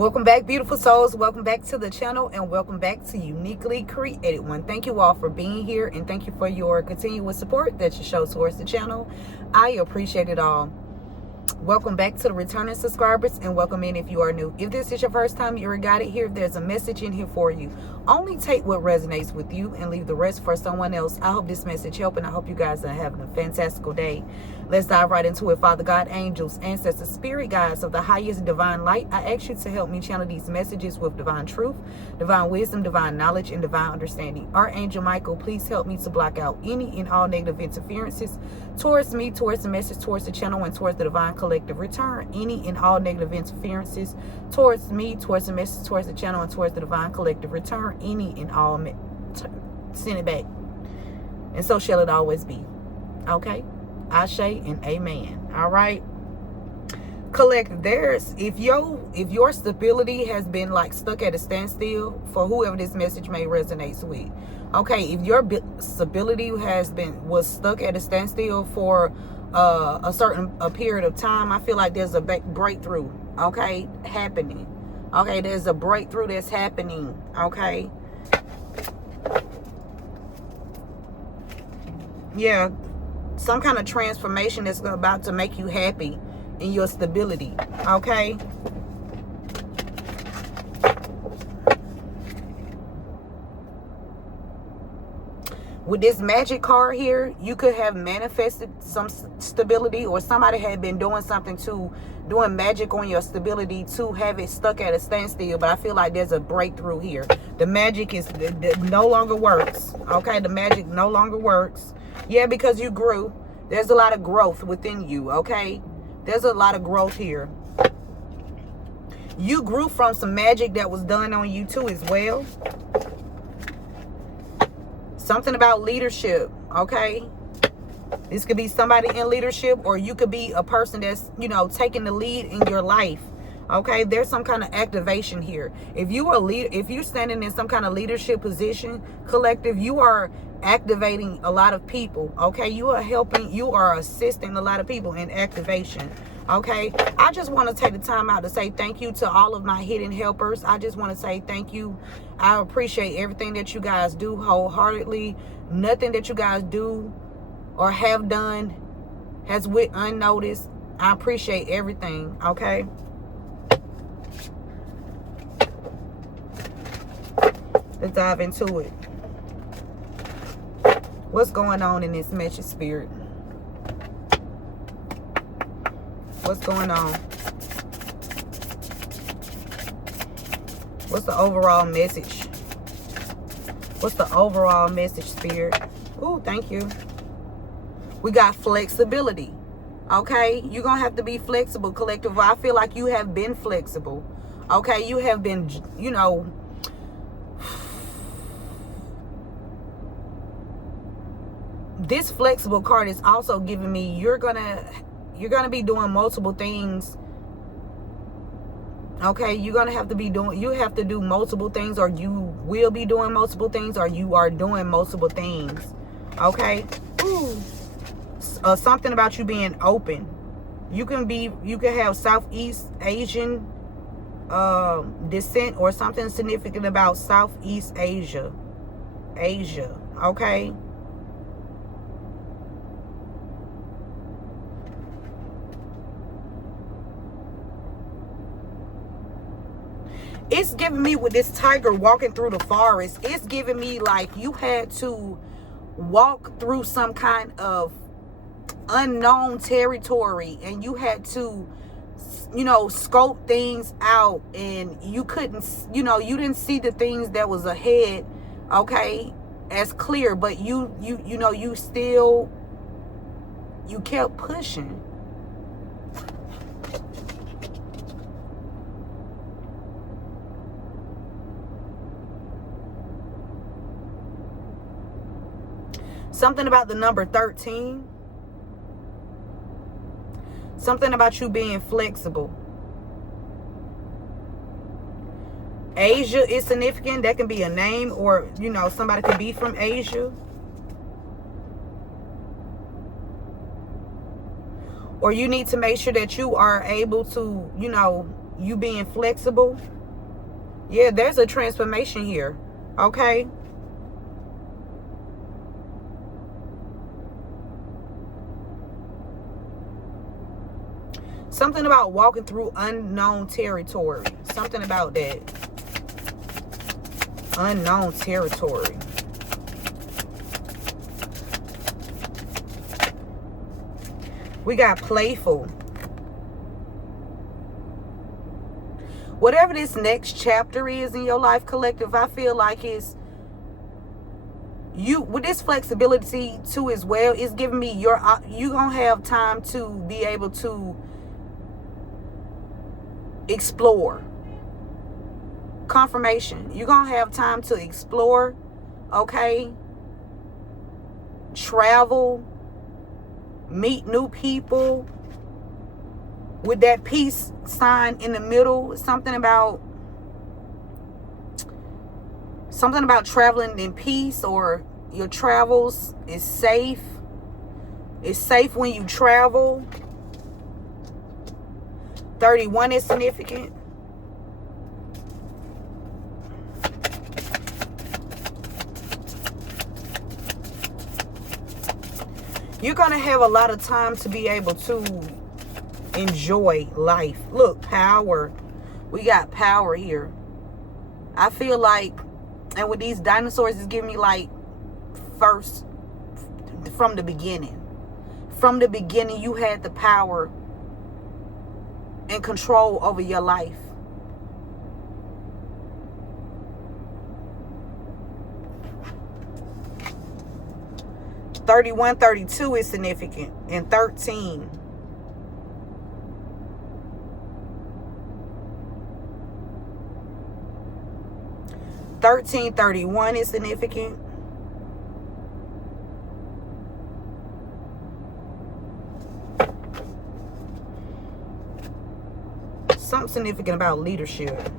Welcome back, beautiful souls. Welcome back to the channel and welcome back to Uniquely Created One. Thank you all for being here and thank you for your continuous support that you show towards the channel. I appreciate it all. Welcome back to the returning subscribers and welcome in if you are new. If this is your first time, you're guided here. There's a message in here for you. Only take what resonates with you and leave the rest for someone else. I hope this message helped and I hope you guys are having a fantastical day. Let's dive right into it. Father God, angels, ancestors, spirit guides of the highest divine light, I ask you to help me channel these messages with divine truth, divine wisdom, divine knowledge, and divine understanding. Archangel Michael, please help me to block out any and all negative interferences towards me, towards the message, towards the channel, and towards the divine collective return. Any and all negative interferences towards me, towards the message, towards the channel, and towards the divine collective return. Any and all, send it back. And so shall it always be. Okay? Ashe and amen. All right, collective, there's if your stability has been like stuck at a standstill, for whoever this message may resonate with, okay, if your stability was stuck at a standstill for a certain period of time, I feel like there's a breakthrough, okay, happening. Okay, there's a breakthrough that's happening. Okay, yeah, some kind of transformation that's about to make you happy in your stability. Okay, with this magic card here, you could have manifested some stability, or somebody had been doing doing magic on your stability to have it stuck at a standstill. But I feel like there's a breakthrough here. The magic no longer works. Okay, the magic no longer works. Yeah, because you grew. There's a lot of growth within you, okay? There's a lot of growth here. You grew from some magic that was done on you too as well. Something about leadership, okay? This could be somebody in leadership, or you could be a person that's, taking the lead in your life. Okay, there's some kind of activation here. If you're standing in some kind of leadership position, collective, you are activating a lot of people. Okay, you are assisting a lot of people in activation. Okay, I just want to take the time out to say thank you to all of my hidden helpers. I just want to say thank you. I appreciate everything that you guys do wholeheartedly. Nothing that you guys do or have done has went unnoticed. I appreciate everything. Okay, let's dive into it. What's going on in this message, spirit? What's going on? What's the overall message? What's the overall message, spirit? Ooh, thank you. We got flexibility. Okay, you're gonna have to be flexible, collective. I feel like you have been flexible. Okay, you have been, this flexible card is also giving me you're gonna be doing multiple things. Okay, you have to do multiple things, or you will be doing multiple things, or you are doing multiple things. Okay. Ooh. Something about you being open. You can have Southeast Asian descent, or something significant about Southeast Asia. Okay. It's giving me, with this tiger walking through the forest, it's giving me like you had to walk through some kind of unknown territory, and you had to, scope things out, and you couldn't, you didn't see the things that was ahead, okay, as clear, but you kept pushing. Something about the number 13. Something about you being flexible. Asia is significant. That can be a name, or, somebody could be from Asia. Or you need to make sure that you are able to, you being flexible. Yeah, there's a transformation here. Okay. Something about walking through unknown territory. Something about that. Unknown territory. We got playful. Whatever this next chapter is in your life, collective, I feel like it's you with this flexibility too as well. It's giving me you gonna have time to be able to explore. Confirmation. You're gonna have time to explore, okay? Travel, meet new people. With that peace sign in the middle, something about traveling in peace, or your travels is safe. It's safe when you travel. 31 is significant. You're going to have a lot of time to be able to enjoy life. Look, power. We got power here. I feel like, and with these dinosaurs, it's giving me like first, from the beginning. From the beginning, you had the power and control over your life. (31, 32 is significant, and 13. (13, 31 is significant. Something significant about leadership.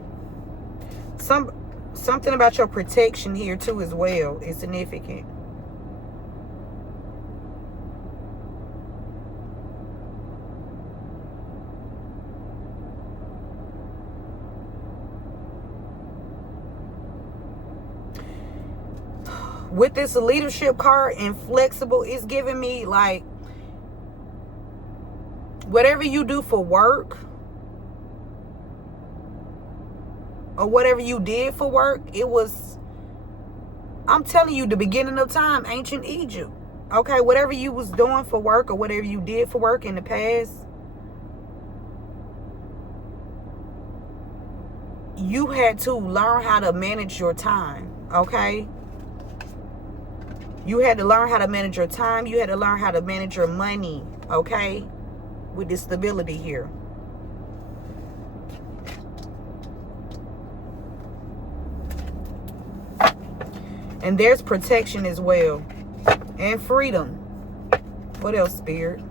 Something about your protection here too as well is significant. With this leadership card and flexible, it's giving me like whatever you do for work, or whatever you did for work, it was, I'm telling you, the beginning of time, ancient Egypt. Okay, whatever you was doing for work, or whatever you did for work in the past, you had to learn how to manage your time. Okay, you had to learn how to manage your time. You had to learn how to manage your money. Okay, with this stability here. And there's protection as well. And freedom. What else, Spirit?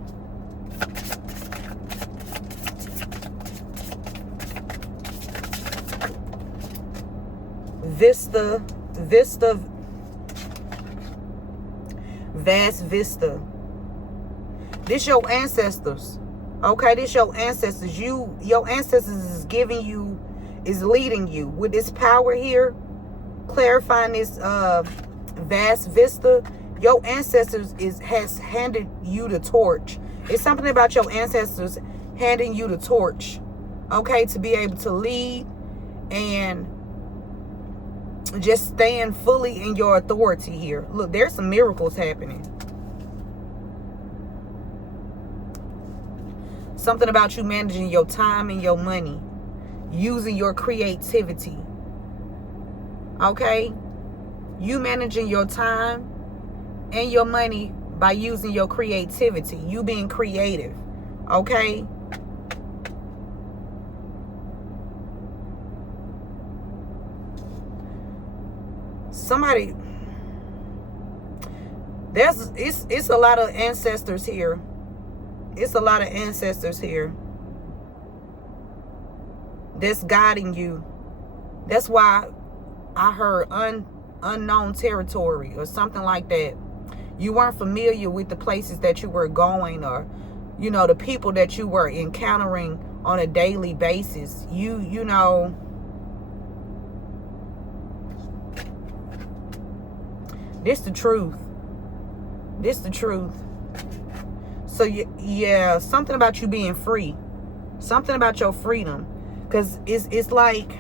Vista. Vast vista. This your ancestors. Okay, this your ancestors. Your ancestors is giving you, is leading you with this power here. Clarifying this vast vista. Your ancestors has handed you the torch. It's something about your ancestors handing you the torch, okay, to be able to lead and just stand fully in your authority here. Look, there's some miracles happening. Something about you managing your time and your money, using your creativity. Okay, you managing your time and your money by using your creativity. You being creative. Okay. Somebody, it's a lot of ancestors here. It's a lot of ancestors here that's guiding you. That's why I heard unknown territory or something like that. You weren't familiar with the places that you were going, or, you know, the people that you were encountering on a daily basis. You know, this the truth. This the truth. So yeah, something about you being free. Something about your freedom. Because it's like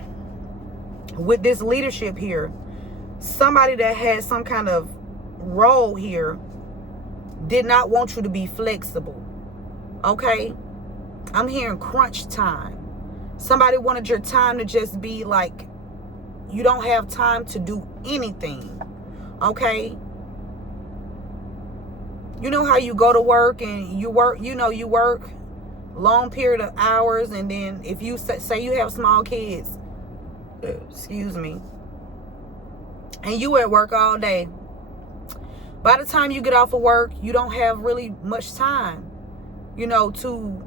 with this leadership here, somebody that has some kind of role here did not want you to be flexible. Okay? I'm hearing crunch time. Somebody wanted your time to just be like, you don't have time to do anything. Okay? You know how you go to work and you work, you work long period of hours, and then if you say you have small kids, excuse me, and you at work all day, by the time you get off of work, you don't have really much time, to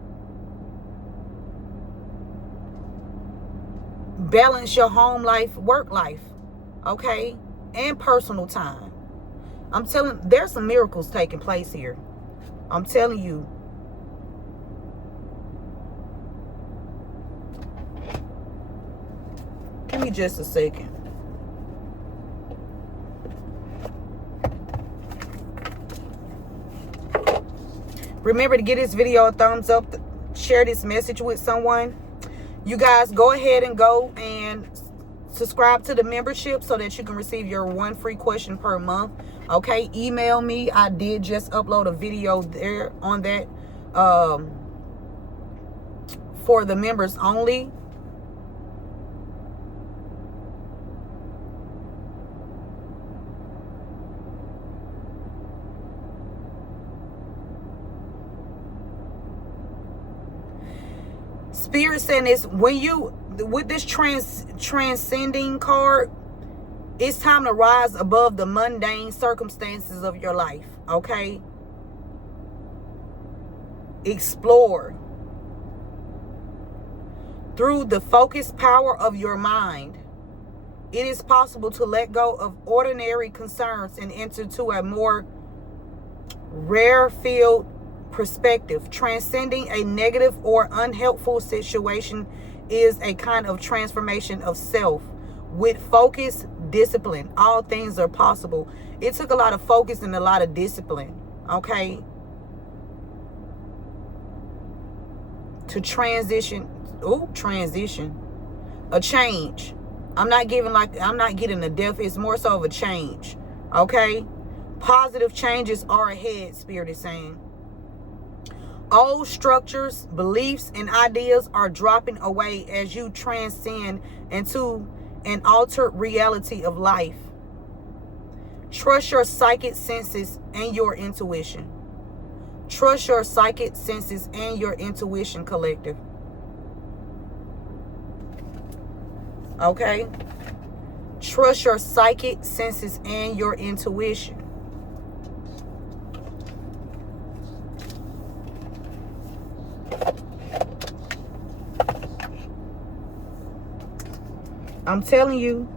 balance your home life, work life, okay, and personal time. I'm telling, there's some miracles taking place here. I'm telling you. Give me just a second. Remember to give this video a thumbs up. Share this message with someone. You guys go ahead and go and subscribe to the membership so that you can receive your one free question per month. Okay, email me. I did just upload a video there on that for the members only. Spirit saying this, when you, with this transcending card, it's time to rise above the mundane circumstances of your life, okay? Explore. Through the focused power of your mind, it is possible to let go of ordinary concerns and enter to a more rare-filled perspective. Transcending a negative or unhelpful situation is a kind of transformation of self. With focus, discipline, all things are possible. It took a lot of focus and a lot of discipline, okay, to transition. A change. I'm not getting a death. It's more so of a change, okay? Positive changes are ahead, Spirit is saying. Old structures, beliefs, and ideas are dropping away as you transcend into an altered reality of life. Trust your psychic senses and your intuition. Trust your psychic senses and your intuition, collective. Okay? Trust your psychic senses and your intuition. I'm telling you,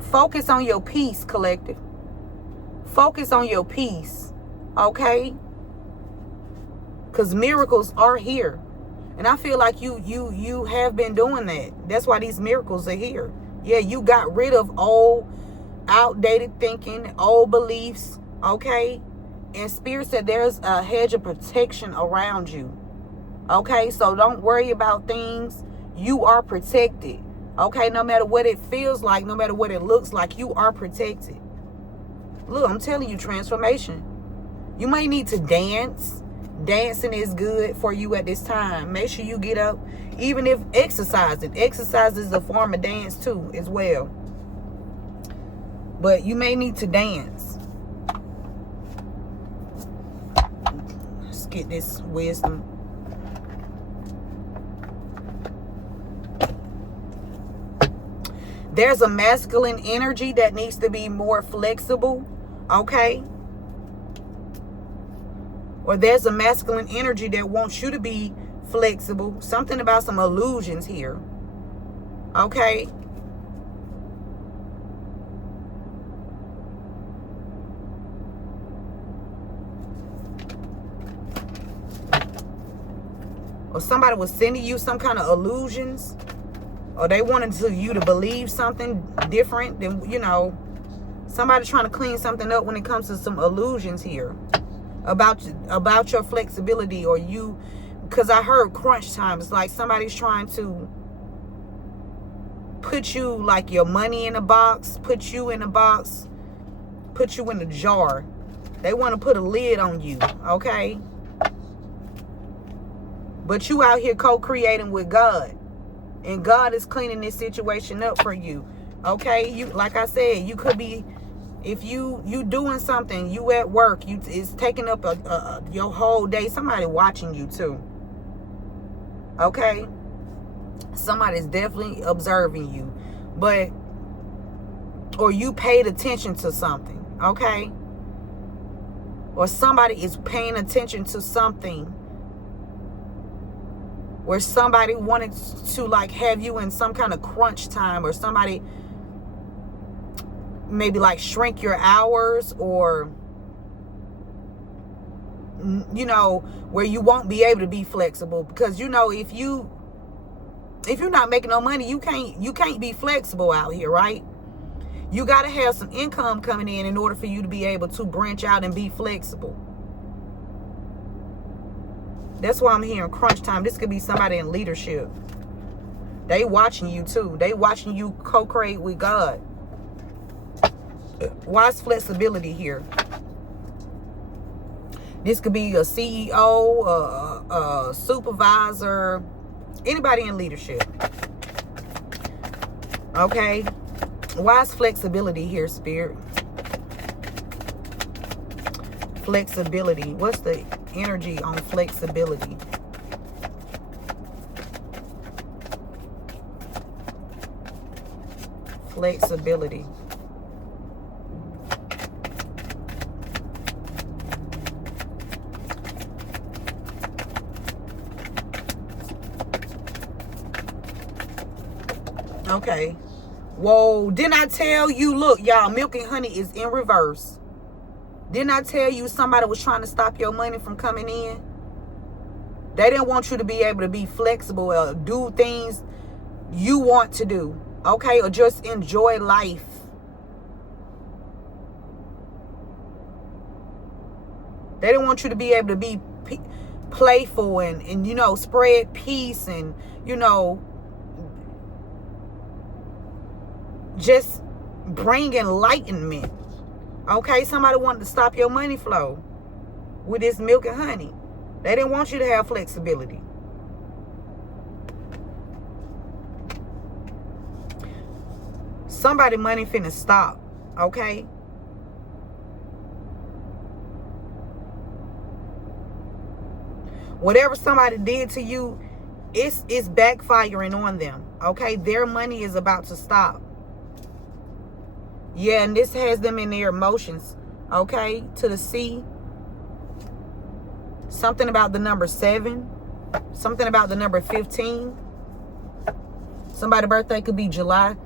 focus on your peace, collective. Focus on your peace, okay? Because miracles are here. And I feel like you have been doing that. That's why these miracles are here. Yeah, you got rid of old, outdated thinking, old beliefs, okay? And Spirit said there's a hedge of protection around you. Okay, so don't worry about things. You are protected. Okay, no matter what it feels like, no matter what it looks like, you are protected. Look, I'm telling you, transformation. You may need to dance. Dancing is good for you at this time. Make sure you get up. Even if exercising. Exercise is a form of dance too, as well. But you may need to dance. Let's get this wisdom. There's a masculine energy that needs to be more flexible, okay? Or there's a masculine energy that wants you to be flexible. Something about some illusions here, okay? or somebody was sending you some kind of illusions, or they wanted you to believe something different than, you know, somebody trying to clean something up when it comes to some illusions here about your flexibility, or you, because I heard crunch time. It's like somebody's trying to put you, like, your money in a box, put you in a box, put you in a jar. They want to put a lid on you, okay? But you out here co-creating with God, and God is cleaning this situation up for you, okay? You, like I said, you could be, if you doing something, you at work, it's taking up your whole day. Somebody watching you too, okay? Somebody's definitely observing you, but, or you paid attention to something, okay? Or somebody is paying attention to something where somebody wanted to, like, have you in some kind of crunch time, or somebody maybe like shrink your hours, or, you know, where you won't be able to be flexible, because, you know, if you're not making no money, you can't be flexible out here, right? You got to have some income coming in order for you to be able to branch out and be flexible. That's why I'm hearing crunch time. This could be somebody in leadership. They watching you too. They watching you co-create with God. Why is flexibility here? This could be a CEO, a supervisor, anybody in leadership. Okay? Why is flexibility here, Spirit? Flexibility. What's the energy on flexibility? Flexibility. Okay. Whoa, didn't I tell you? Look, y'all, Milk and Honey is in reverse. Didn't I tell you somebody was trying to stop your money from coming in? They didn't want you to be able to be flexible or do things you want to do, okay? Or just enjoy life. They didn't want you to be able to be playful and, you know, spread peace and, you know, just bring enlightenment. Okay, somebody wanted to stop your money flow with this Milk and Honey. They didn't want you to have flexibility. Somebody money finna stop, okay? Whatever somebody did to you, it's backfiring on them, okay? Their money is about to stop. Yeah, and this has them in their emotions, okay? To the C. Something about the number 7. Something about the number 15. Somebody's birthday could be July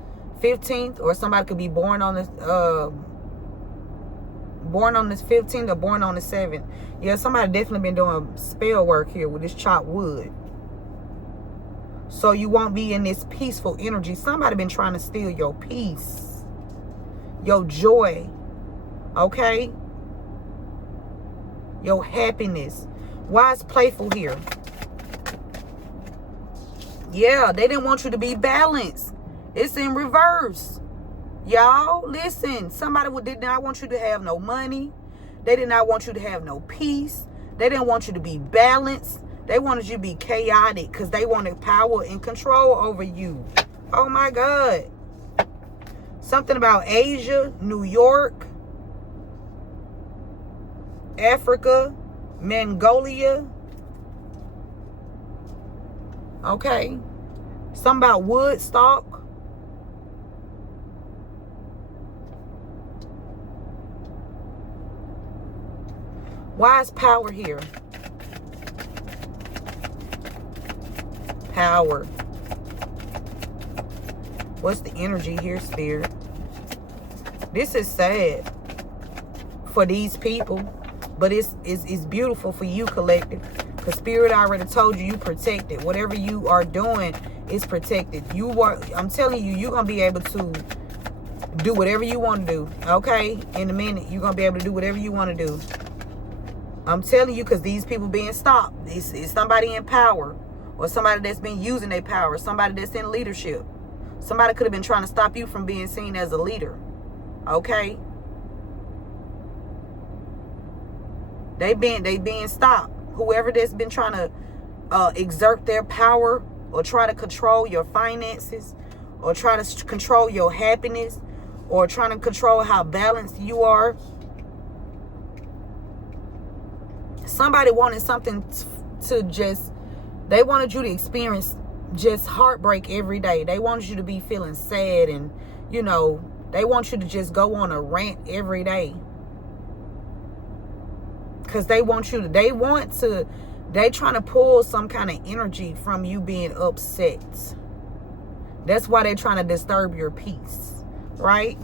15th, or somebody could be born on this 15th or born on the 7th. Yeah, somebody definitely been doing spell work here with this chopped wood. So you won't be in this peaceful energy. Somebody been trying to steal your peace, your joy, okay? Your happiness. Why is playful here? Yeah, they didn't want you to be balanced. It's in reverse. Y'all, listen. Somebody did not want you to have no money. They did not want you to have no peace. They didn't want you to be balanced. They wanted you to be chaotic because they wanted power and control over you. Oh my God. Something about Asia, New York, Africa, Mongolia. Okay. Something about Woodstock. Why is power here? Power. What's the energy here, Spirit? This is sad for these people, but it's beautiful for you, collective, The Spirit already told you protected. Whatever you are doing is protected. I'm telling you, you're going to be able to do whatever you want to do. Okay? In a minute, you're going to be able to do whatever you want to do. I'm telling you, because these people being stopped. It's somebody in power, or somebody that's been using their power, somebody that's in leadership. Somebody could have been trying to stop you from being seen as a leader. Okay? They being stopped. Whoever that's been trying to exert their power, or try to control your finances, or try to control your happiness, or trying to control how balanced you are. Somebody wanted something to just, they wanted you to experience just heartbreak every day. They wanted you to be feeling sad, and, you know, they want you to just go on a rant every day. Because they want you to, they trying to pull some kind of energy from you being upset. That's why they're trying to disturb your peace, right?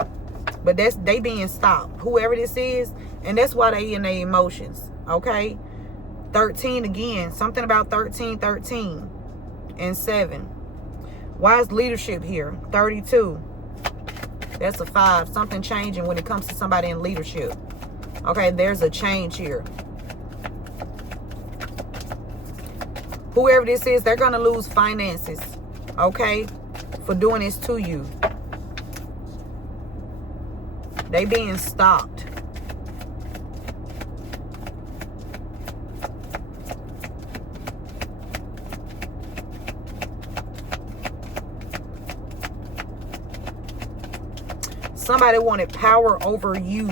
But they being stopped, whoever this is, and that's why they in their emotions, okay? 13 again, something about 13, and 7. Why is leadership here? 32. That's a 5. Something changing when it comes to somebody in leadership. Okay, there's a change here. Whoever this is, they're going to lose finances, okay, for doing this to you. They being stopped. Somebody wanted power over you,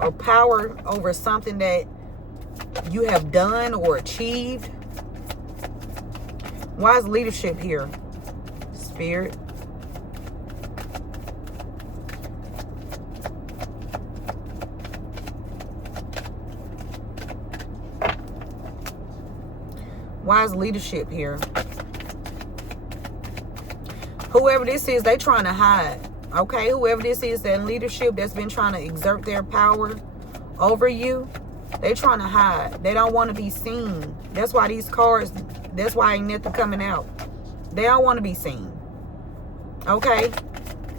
or power over something that you have done or achieved. Why is leadership here? Spirit. Why is leadership here? Whoever this is, they trying to hide. Okay, whoever this is that in leadership that's been trying to exert their power over you, they trying to hide. They don't want to be seen. That's why these cards, that's why ain't nothing coming out. They don't want to be seen. Okay?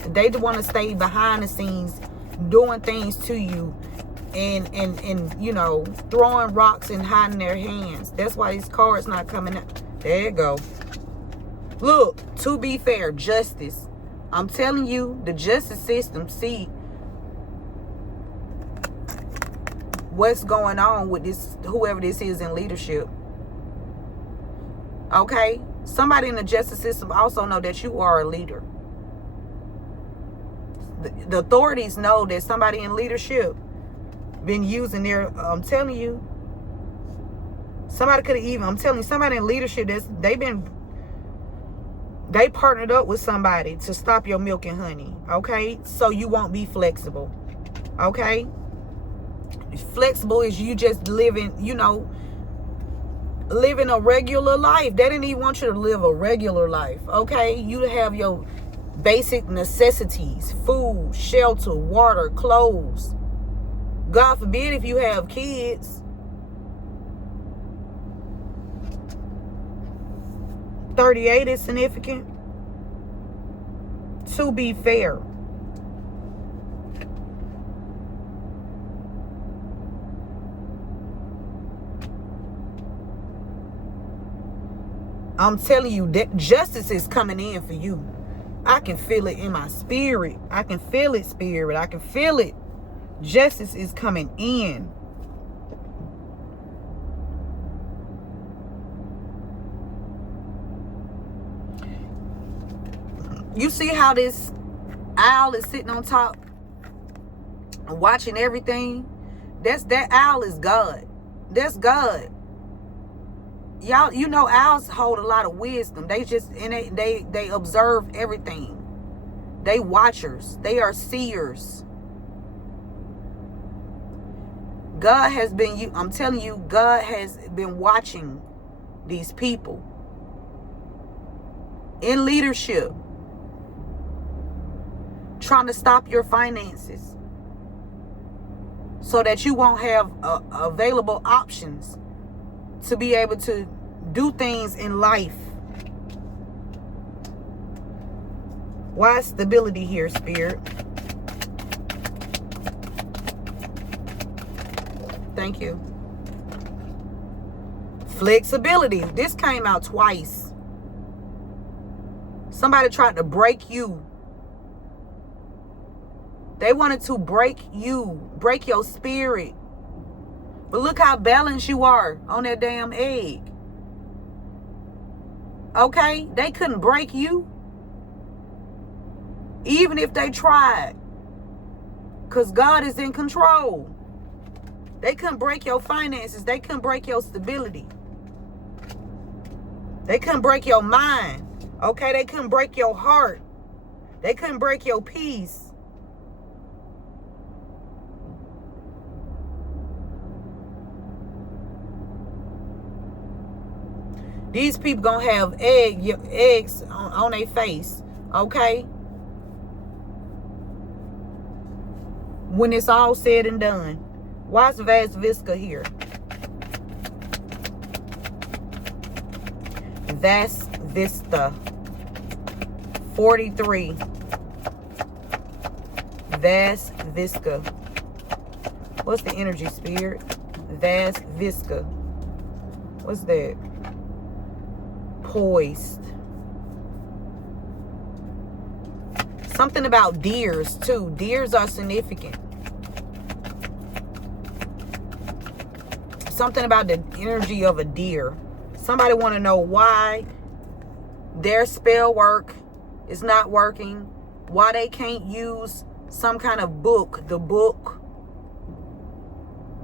They want to stay behind the scenes doing things to you and you know, throwing rocks and hiding their hands. That's why these cards not coming out. There you go. Look, to be fair, justice. I'm telling you, the justice system see what's going on with this, whoever this is in leadership. Okay? Somebody in the justice system also know that you are a leader. The authorities know that somebody in leadership been using their, I'm telling you, somebody could have even, I'm telling you, somebody in leadership, they partnered up with somebody to stop your milk and honey, okay? So you won't be flexible, okay? Flexible is you just living, you know, living a regular life. They didn't even want you to live a regular life, okay? You have your basic necessities, food, shelter, water, clothes. God forbid if you have kids. 38 is significant. To be fair. I'm telling you that justice is coming in for you. I can feel it in my spirit. I can feel it, spirit. I can feel it. Justice is coming in. You see how this owl is sitting on top, watching everything? That owl is God. That's God. Y'all, you know, owls hold a lot of wisdom. They just, and they observe everything. They watchers. They are seers. God has been, I'm telling you, God has been watching these people in leadership, trying to stop your finances so that you won't have available options to be able to do things in life. Why stability here, Spirit? Thank you. Flexibility. This came out twice. Somebody tried to break you. They wanted to break you, break your spirit. But look how balanced you are on that damn egg. Okay? They couldn't break you. Even if they tried. Because God is in control. They couldn't break your finances. They couldn't break your stability. They couldn't break your mind. Okay? They couldn't break your heart. They couldn't break your peace. These people gonna have eggs on their face, okay? When it's all said and done. Why is Vas Visca here? Vas Vista 43. Vas Visca. What's the energy, Spirit? Vas Visca. What's that? Poised. Something about deers too. Deers are significant. Something about the energy of a deer. Somebody want to know why their spell work is not working. Why they can't use some kind of book. The book.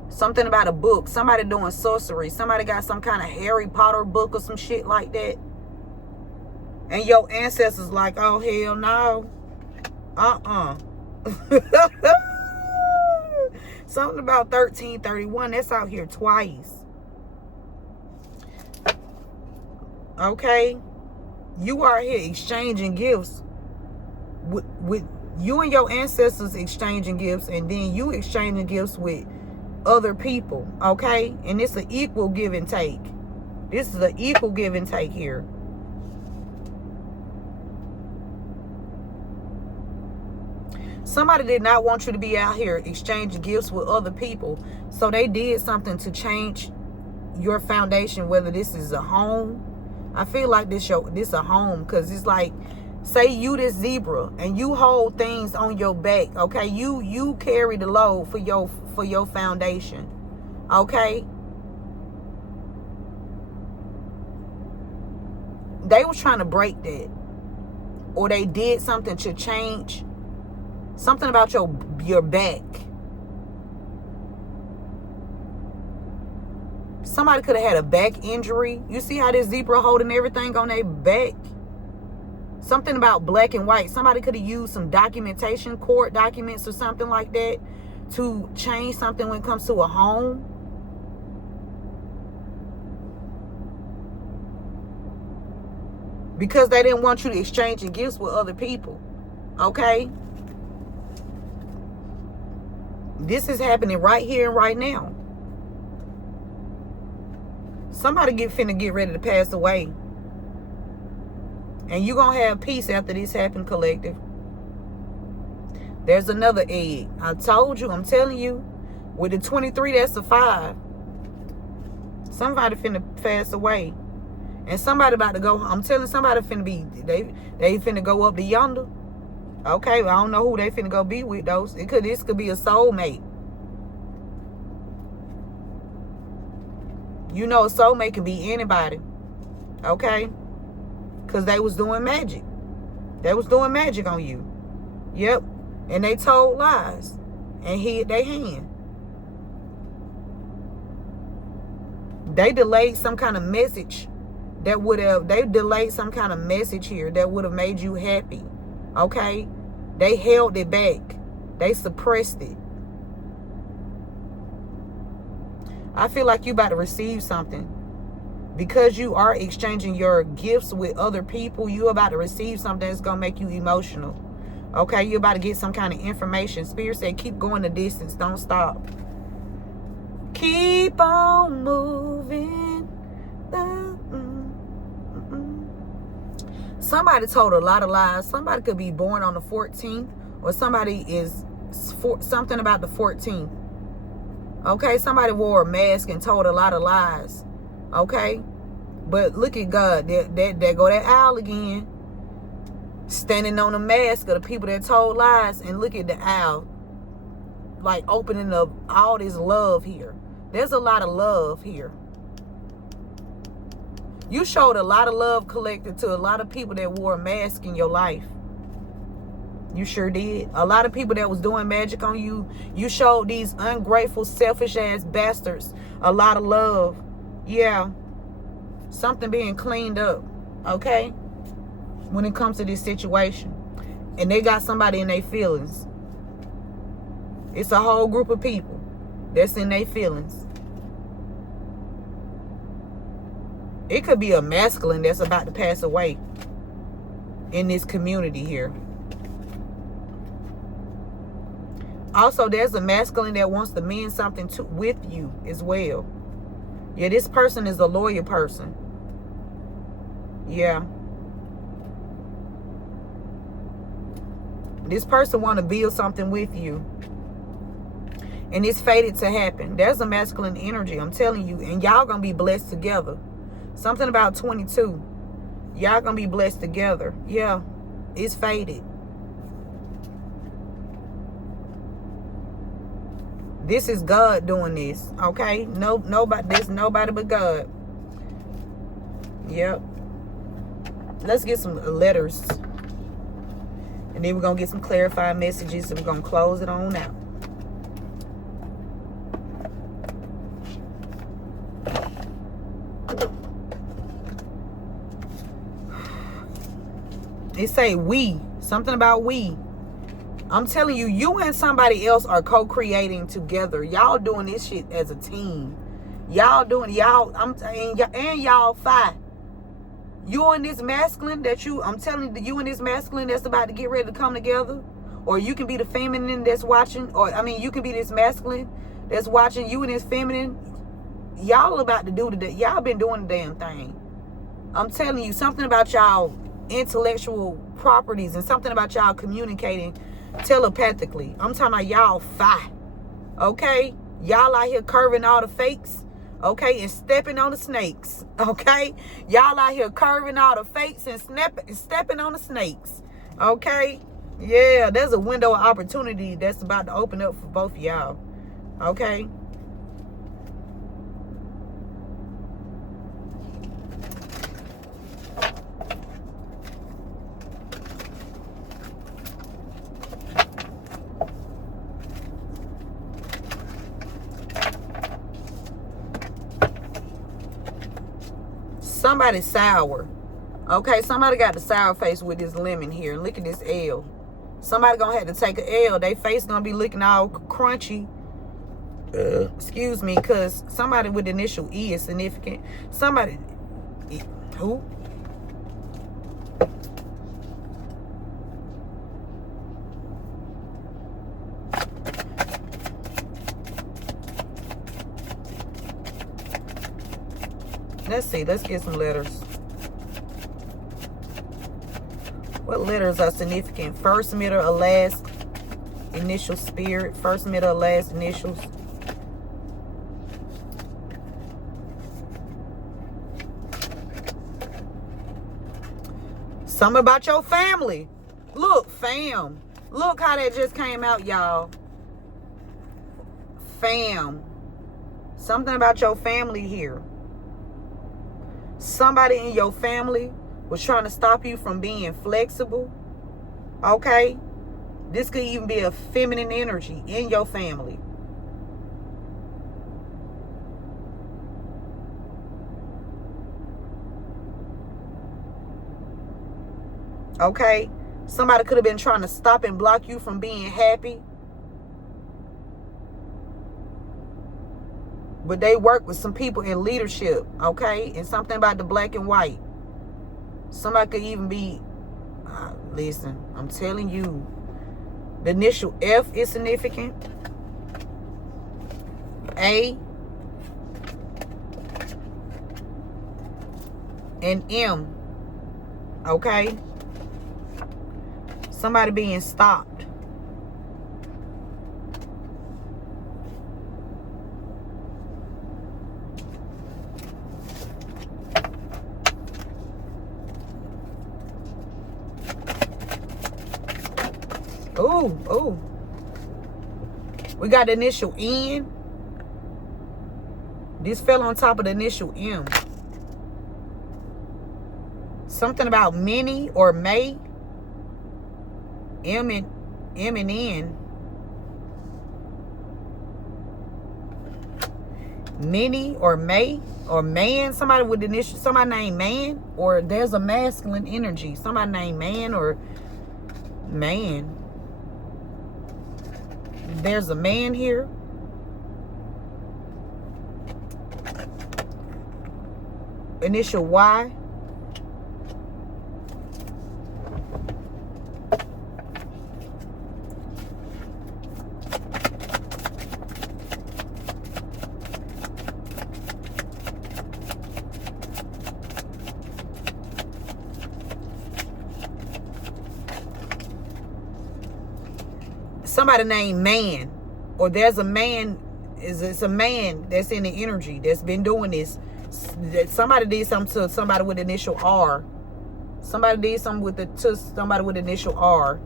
Something about a book. Somebody doing sorcery. Somebody got some kind of Harry Potter book or some shit like that. And your ancestors like, oh, hell no. Something about 1331. That's out here twice. Okay? You are here exchanging gifts. With you and your ancestors exchanging gifts. And then you exchanging gifts with other people, okay? And it's an equal give and take. This is an equal give and take here. Somebody did not want you to be out here exchanging gifts with other people, so they did something to change your foundation, whether this is a home. I feel like this a home, because it's like, say you this zebra and you hold things on your back, okay? You carry the load for your foundation, okay? They was trying to break that, or they did something to change something about your back. Somebody could have had a back injury. You see how this zebra holding everything on their back? Something about black and white. Somebody could have used some documentation, court documents or something like that to change something when it comes to a home. Because they didn't want you to exchange gifts with other people. Okay? This is happening right here and right now. Somebody finna get ready to pass away. And you're going to have peace after this happened, collective. There's another egg. I told you, I'm telling you. With the 23, that's a 5. Somebody finna pass away. And somebody about to go, I'm telling somebody finna be, they finna go up to yonder. Okay, I don't know who they finna go be with those. This could be a soulmate. You know, a soulmate can be anybody. Okay? Because they was doing magic. They was doing magic on you. Yep. And they told lies. And hid their hand. They delayed some kind of message that would have, they delayed some kind of message here that would have made you happy. Okay? They held it back. They suppressed it. I feel like you about to receive something. Because you are exchanging your gifts with other people, you about to receive something that's going to make you emotional. Okay? You're about to get some kind of information. Spirit said, keep going the distance. Don't stop. Keep on moving. Somebody told a lot of lies. Somebody could be born on the 14th, or somebody is something about the 14th. Okay, somebody wore a mask and told a lot of lies. Okay, but look at God. There go that owl again, standing on the mask of the people that told lies. And look at the owl, like opening up all this love here. There's a lot of love here. You showed a lot of love collected to a lot of people that wore a mask in your life. You sure did. A lot of people that was doing magic on you. You showed these ungrateful, selfish ass bastards a lot of love. Yeah. Something being cleaned up. Okay? When it comes to this situation. And they got somebody in their feelings. It's a whole group of people that's in their feelings. It could be a masculine that's about to pass away in this community here. Also, there's a masculine that wants to mend something with you as well. Yeah, this person is a loyal person. Yeah. This person want to build something with you. And it's fated to happen. There's a masculine energy, I'm telling you. And y'all gonna be blessed together. Something about 22. Y'all gonna be blessed together. Yeah, it's fated. This is God doing this. Okay? Nobody. There's nobody but God. Yep. Let's get some letters. And then we're gonna get some clarifying messages, and we're gonna close it on out. They say we. Something about we. I'm telling you, you and somebody else are co-creating together. Y'all doing this shit as a team. Y'all doing, and y'all fight. You and this masculine that I'm telling you, you and this masculine that's about to get ready to come together. Or you can be the feminine that's watching. Or, you can be this masculine that's watching. You and this feminine. Y'all about to do y'all been doing the damn thing. I'm telling you, something about y'all intellectual properties and something about y'all communicating telepathically. I'm talking about y'all fight. Okay? Y'all out here curving all the fakes. Okay? And stepping on the snakes. Okay? Y'all out here curving all the fakes and stepping on the snakes. Okay? Yeah, there's a window of opportunity that's about to open up for both of y'all. Okay? Somebody's sour. Okay, somebody got the sour face with this lemon here. Look at this L. Somebody gonna have to take an L. They face gonna be looking all crunchy. Excuse me, because somebody with the initial E is significant. Somebody, who? Let's see. Let's get some letters. What letters are significant? First, middle, or last initial spirit. First, middle, or last initials. Something about your family. Look, fam. Look how that just came out, y'all. Fam. Something about your family here. Somebody in your family was trying to stop you from being flexible. Okay? This could even be a feminine energy in your family. Okay? Somebody could have been trying to stop and block you from being happy. But they work with some people in leadership, okay? And something about the black and white. Somebody could even be, listen, I'm telling you, the initial F is significant. A. and M. Okay? Somebody being stopped. Ooh, ooh. We got the initial N. This fell on top of the initial M. Something about many or may. M and N. Many or may or man. Somebody with the initial. Somebody named man. Or there's a masculine energy. Somebody named man or man. There's a man here. Initial Y. Somebody named man, or there's a man. It's a man that's in the energy that's been doing this. Somebody did something to somebody with initial R. Somebody did something to somebody with initial R.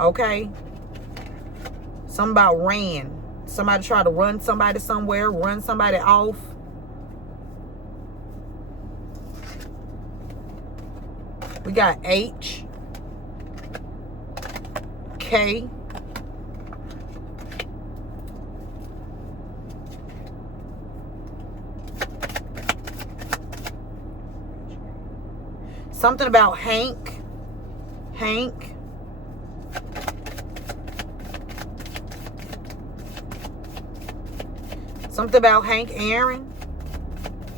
Okay. Something about ran. Somebody tried to run somebody somewhere, run somebody off. We got H, K, something about Hank. Hank. Something about Hank Aaron.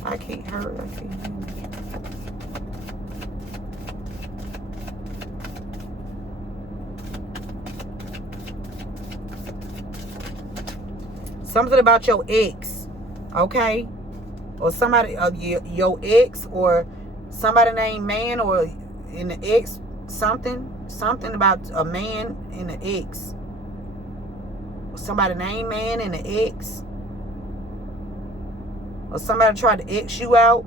I can't hear. I can't hear. Something about your ex. Okay? Or somebody of your ex, or somebody named man, or in the X, something about a man in the X. Somebody named man in the X. Or somebody tried to X you out.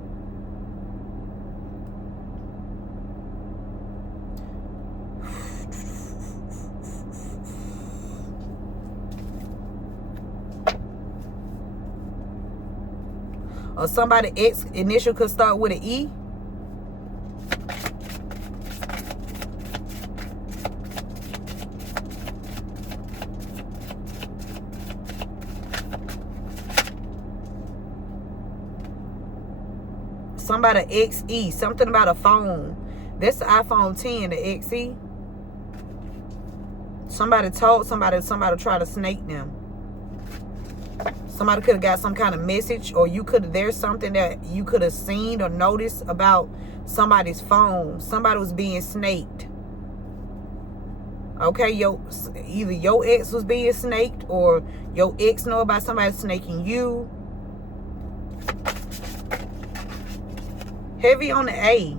Or somebody X initial could start with an E. Somebody XE, something about a phone. That's the iPhone 10, the XE. Somebody told somebody tried to snake them. Somebody could have got some kind of message, or there's something that you could have seen or noticed about somebody's phone. Somebody was being snaked. Okay, either your ex was being snaked, or your ex know about somebody snaking you. Heavy on the A.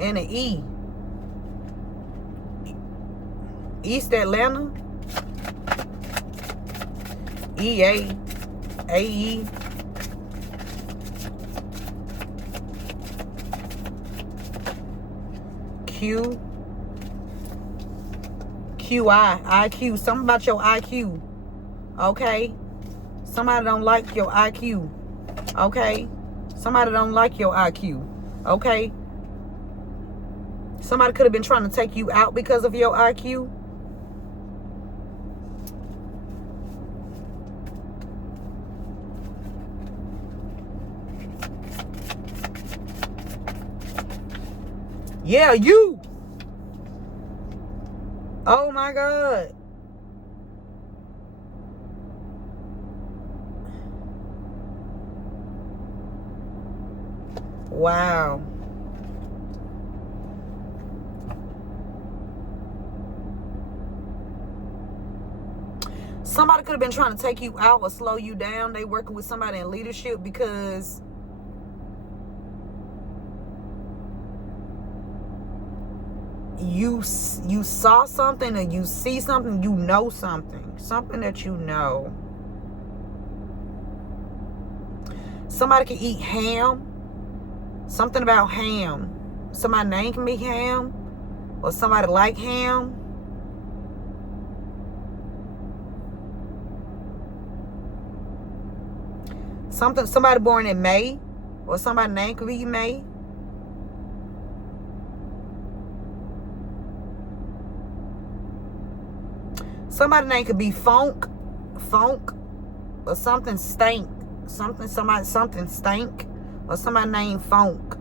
And the E. East Atlanta. EA. AE. Q. QI. IQ. Something about your IQ. Okay? Somebody don't like your IQ. Okay? Somebody don't like your IQ. Okay? Somebody could have been trying to take you out because of your IQ. Yeah, you. Oh my God. Wow. Somebody could have been trying to take you out or slow you down. They working with somebody in leadership because you saw something, or you see something, you know something that you know. Somebody can eat ham. Something about ham. Somebody's name can be Ham, or somebody like ham. Somebody born in May, or somebody's name could be May. Somebody's name could be Funk, or something Stank, something Stank, or somebody named Funk.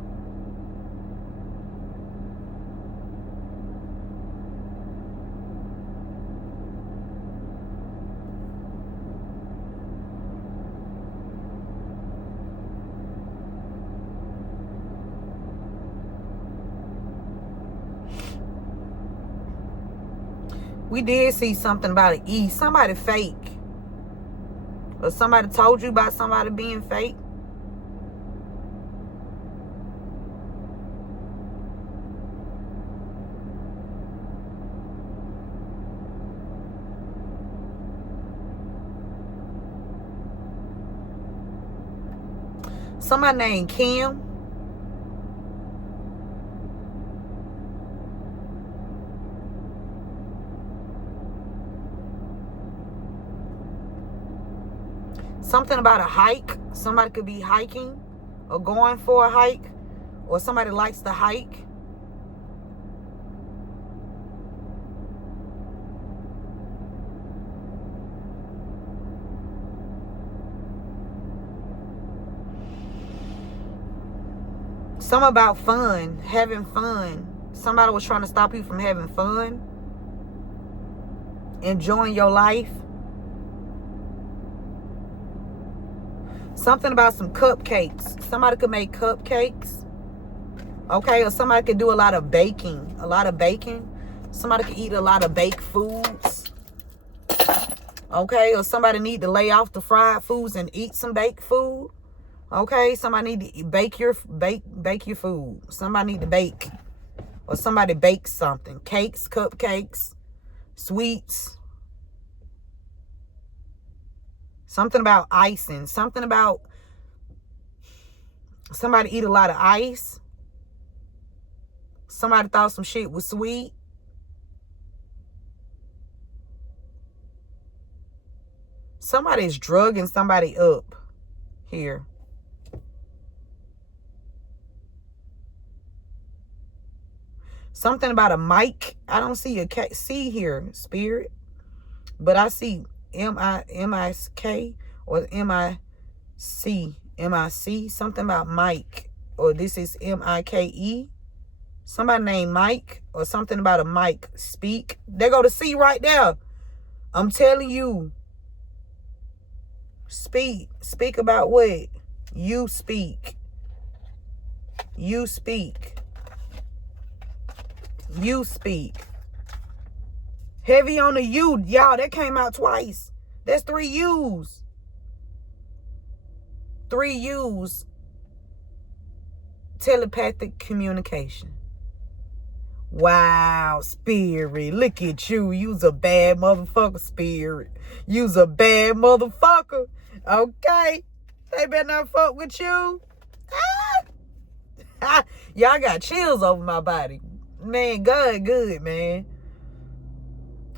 We did see something about an E. Somebody fake. Or somebody told you about somebody being fake. Somebody named Kim. Something about a hike. Somebody could be hiking or going for a hike, or somebody likes to hike. Something about fun, having fun. Somebody was trying to stop you from having fun, enjoying your life. Something about some cupcakes. Somebody could make cupcakes. Okay, or somebody could do a lot of baking. Somebody could eat a lot of baked foods. Okay, or somebody need to lay off the fried foods and eat some baked food. Okay, somebody need to bake your food. Somebody need to bake. Or somebody bakes something. Cakes, cupcakes, sweets. Something about icing. Something about somebody eat a lot of ice. Somebody thought some shit was sweet. Somebody's drugging somebody up here. Something about a mic. I don't see a C here, spirit. But I see M-I-C or M-I-C. Something about Mike. Or this is M-I-K-E. Somebody named Mike. Or something about a mic. Speak. There go the C right there. I'm telling you. Speak. Speak about what? You speak. You speak. You speak. Heavy on the U. Y'all, that came out twice. That's 3 U's. 3 U's. Telepathic communication. Wow, spirit. Look at you. You's a bad motherfucker, spirit. You's a bad motherfucker. Okay. They better not fuck with you. Ah. Y'all got chills over my body. Man, God good, man.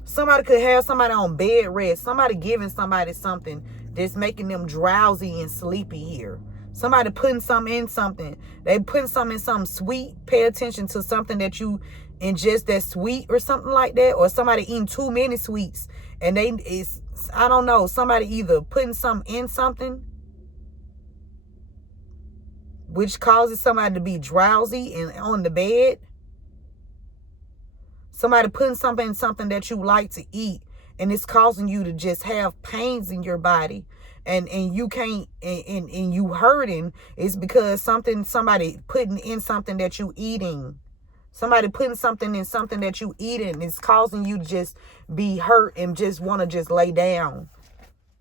Somebody could have somebody on bed rest. Somebody giving somebody something that's making them drowsy and sleepy here. Somebody putting something in something. They putting something in something sweet. Pay attention to something that you ingest that's sweet or something like that. Or somebody eating too many sweets. And I don't know, somebody either putting something in something, which causes somebody to be drowsy and on the bed. Somebody putting something in something that you like to eat, and it's causing you to just have pains in your body, and you can't, and you hurting. It's because somebody putting in something that you eating. Somebody putting something in something that you eat and it's causing you to just be hurt and just want to just lay down.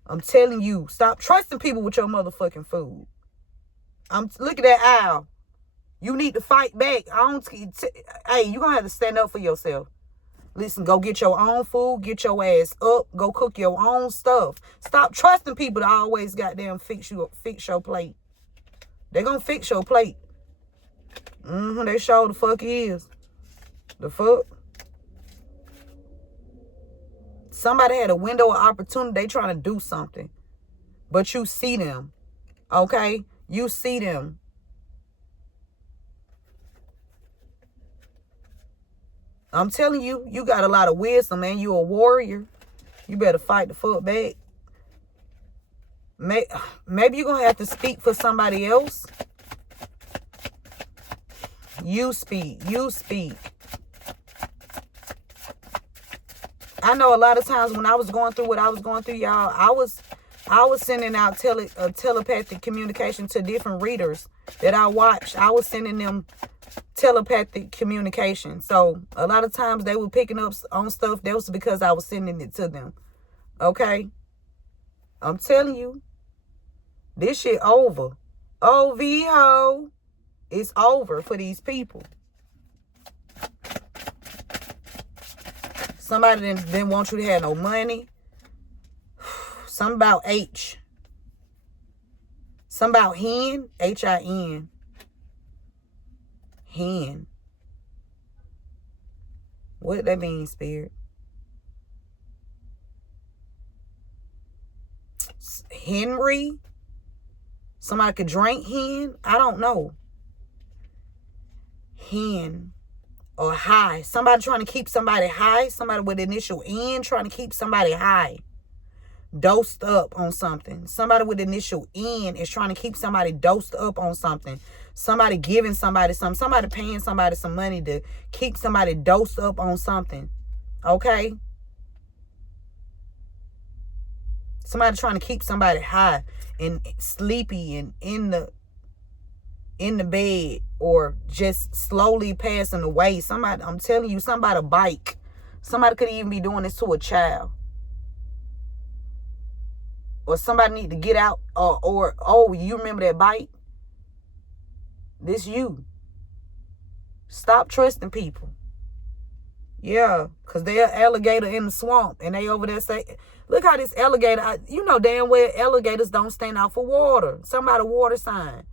I'm telling you, stop trusting people with your motherfucking food. Look at that aisle. You need to fight back. Hey, you're going to have to stand up for yourself. Listen, go get your own food. Get your ass up. Go cook your own stuff. Stop trusting people to always goddamn fix your plate. They're going to fix your plate. They sure the fuck is. The fuck? Somebody had a window of opportunity. They trying to do something. But you see them. Okay? You see them. I'm telling you, you got a lot of wisdom, man. You a warrior. You better fight the fuck back. Maybe you're going to have to speak for somebody else. You speak. You speak. I know a lot of times when I was going through what I was going through, y'all, I was sending out telepathic communication to different readers that I watched. I was sending them telepathic communication. So a lot of times they were picking up on stuff. That was because I was sending it to them. Okay? I'm telling you, this shit over. OVO. It's over for these people. Somebody didn't want you to have no money. Something about H. Something about hen. H-I-N. Hen. What that mean, spirit? Henry? Somebody could drink hen? I don't know. Hen. Or high. Somebody trying to keep somebody high. Somebody with initial N trying to keep somebody high. Dosed up on something. Somebody with initial N is trying to keep somebody dosed up on something. Somebody giving somebody something. Somebody paying somebody some money to keep somebody dosed up on something. Okay? Somebody trying to keep somebody high and sleepy and in the bed or just slowly passing away. Somebody, I'm telling you, somebody a bike. Somebody could even be doing this to a child. Or somebody need to get out or oh, you remember that bite? This you. Stop trusting people. Yeah, because they're an alligator in the swamp and they over there say, look how this alligator, you know damn well alligators don't stand out for water. Somebody water sign.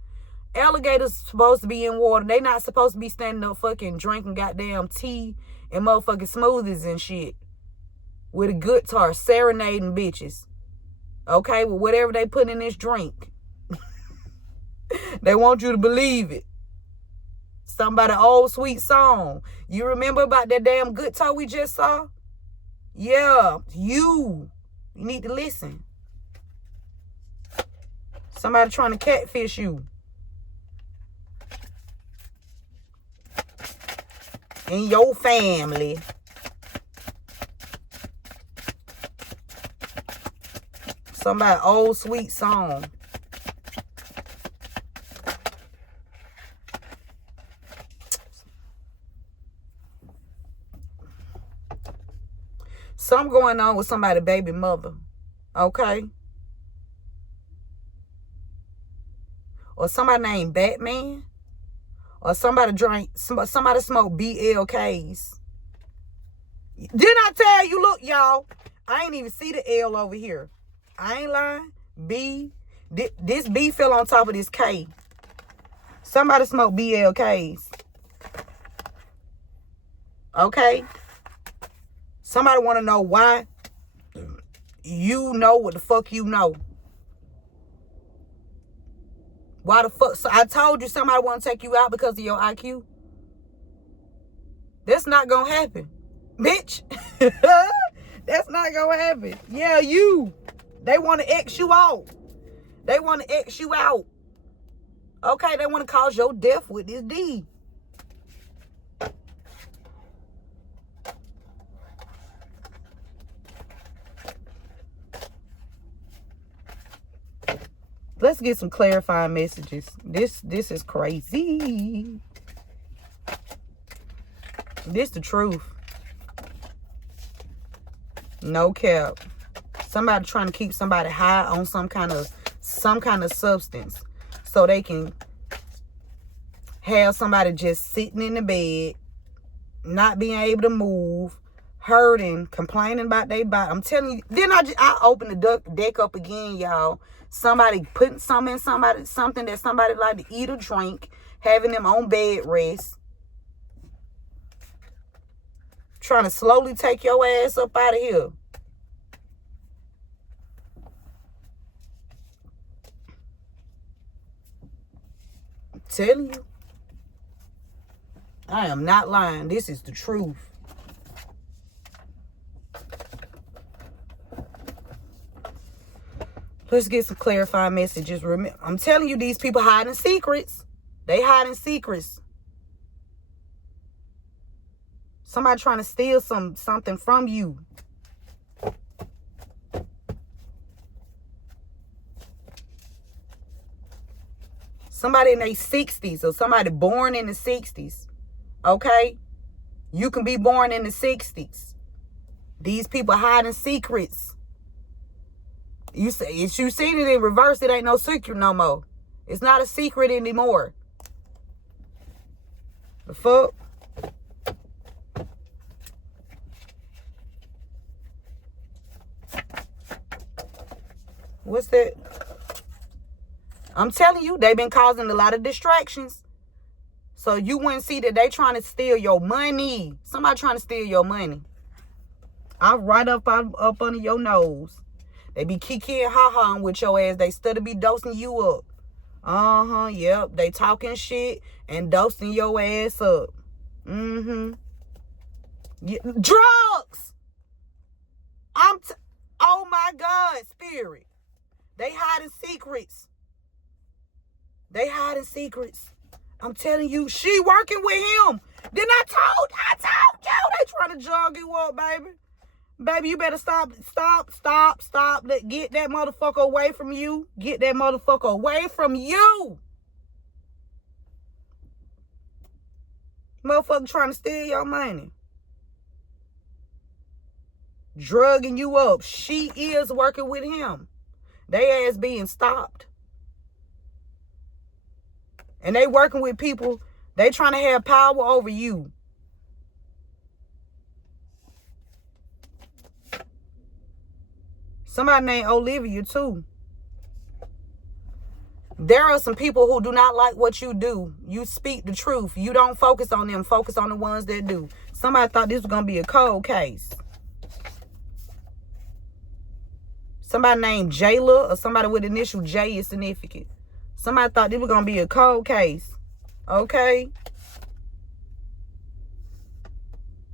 Alligators supposed to be in water. They not supposed to be standing up fucking drinking goddamn tea and motherfucking smoothies and shit. With a guitar serenading bitches. Okay, with whatever they put in this drink. They want you to believe it. Somebody old sweet song. You remember about that damn guitar we just saw? Yeah, you need to listen. Somebody trying to catfish you. In your family. Somebody old sweet song. Something going on with somebody's baby mother. Okay? Or somebody named Batman. Or somebody smoke BLKs. Didn't I tell you? Look, y'all. I ain't even see the L over here. I ain't lying. B. This B fell on top of this K. Somebody smoke BLKs. Okay? Somebody want to know why. You know what the fuck you know. Why the fuck? So I told you somebody want to take you out because of your IQ. That's not going to happen. Bitch. That's not going to happen. Yeah, you. They want to X you out. They want to X you out. Okay, they want to cause your death with this D. Let's get some clarifying messages. This is crazy. This the truth. No cap. Somebody trying to keep somebody high on some kind of substance so they can have somebody just sitting in the bed, not being able to move, hurting, complaining about their body. I'm telling you. Then I open the deck up again, y'all. Somebody putting something in something that somebody like to eat or drink, having them on bed rest, trying to slowly take your ass up out of here. I'm telling you. I am not lying. This is the truth. Let's get some clarifying messages. I'm telling you, these people hiding secrets. They hiding secrets. Somebody trying to steal something from you. Somebody in their 60s or somebody born in the 60s. Okay? You can be born in the 60s. These people hiding secrets. You say, if you seen it in reverse, it ain't no secret no more. It's not a secret anymore. The fuck? What's that? I'm telling you, they've been causing a lot of distractions. So you wouldn't see that they trying to steal your money. Somebody trying to steal your money. I'm right up under your nose. They be kiki and ha-ha with your ass. They still be dosing you up. Yep. They talking shit and dosing your ass up. Yeah. Drugs! Oh my God, spirit. They hiding secrets. They hiding secrets. I'm telling you, she working with him. Then I told you, they trying to jug you up, baby. Baby, you better stop. Get that motherfucker away from you. Get that motherfucker away from you. Motherfucker trying to steal your money. Drugging you up. She is working with him. They ass being stopped. And they working with people. They trying to have power over you. Somebody named Olivia too. There are some people who do not like what you do. You speak the truth. You don't focus on them. Focus on the ones that do. Somebody thought this was going to be a cold case. Somebody named Jayla or somebody with the initial J is significant. Somebody thought this was going to be a cold case. Okay?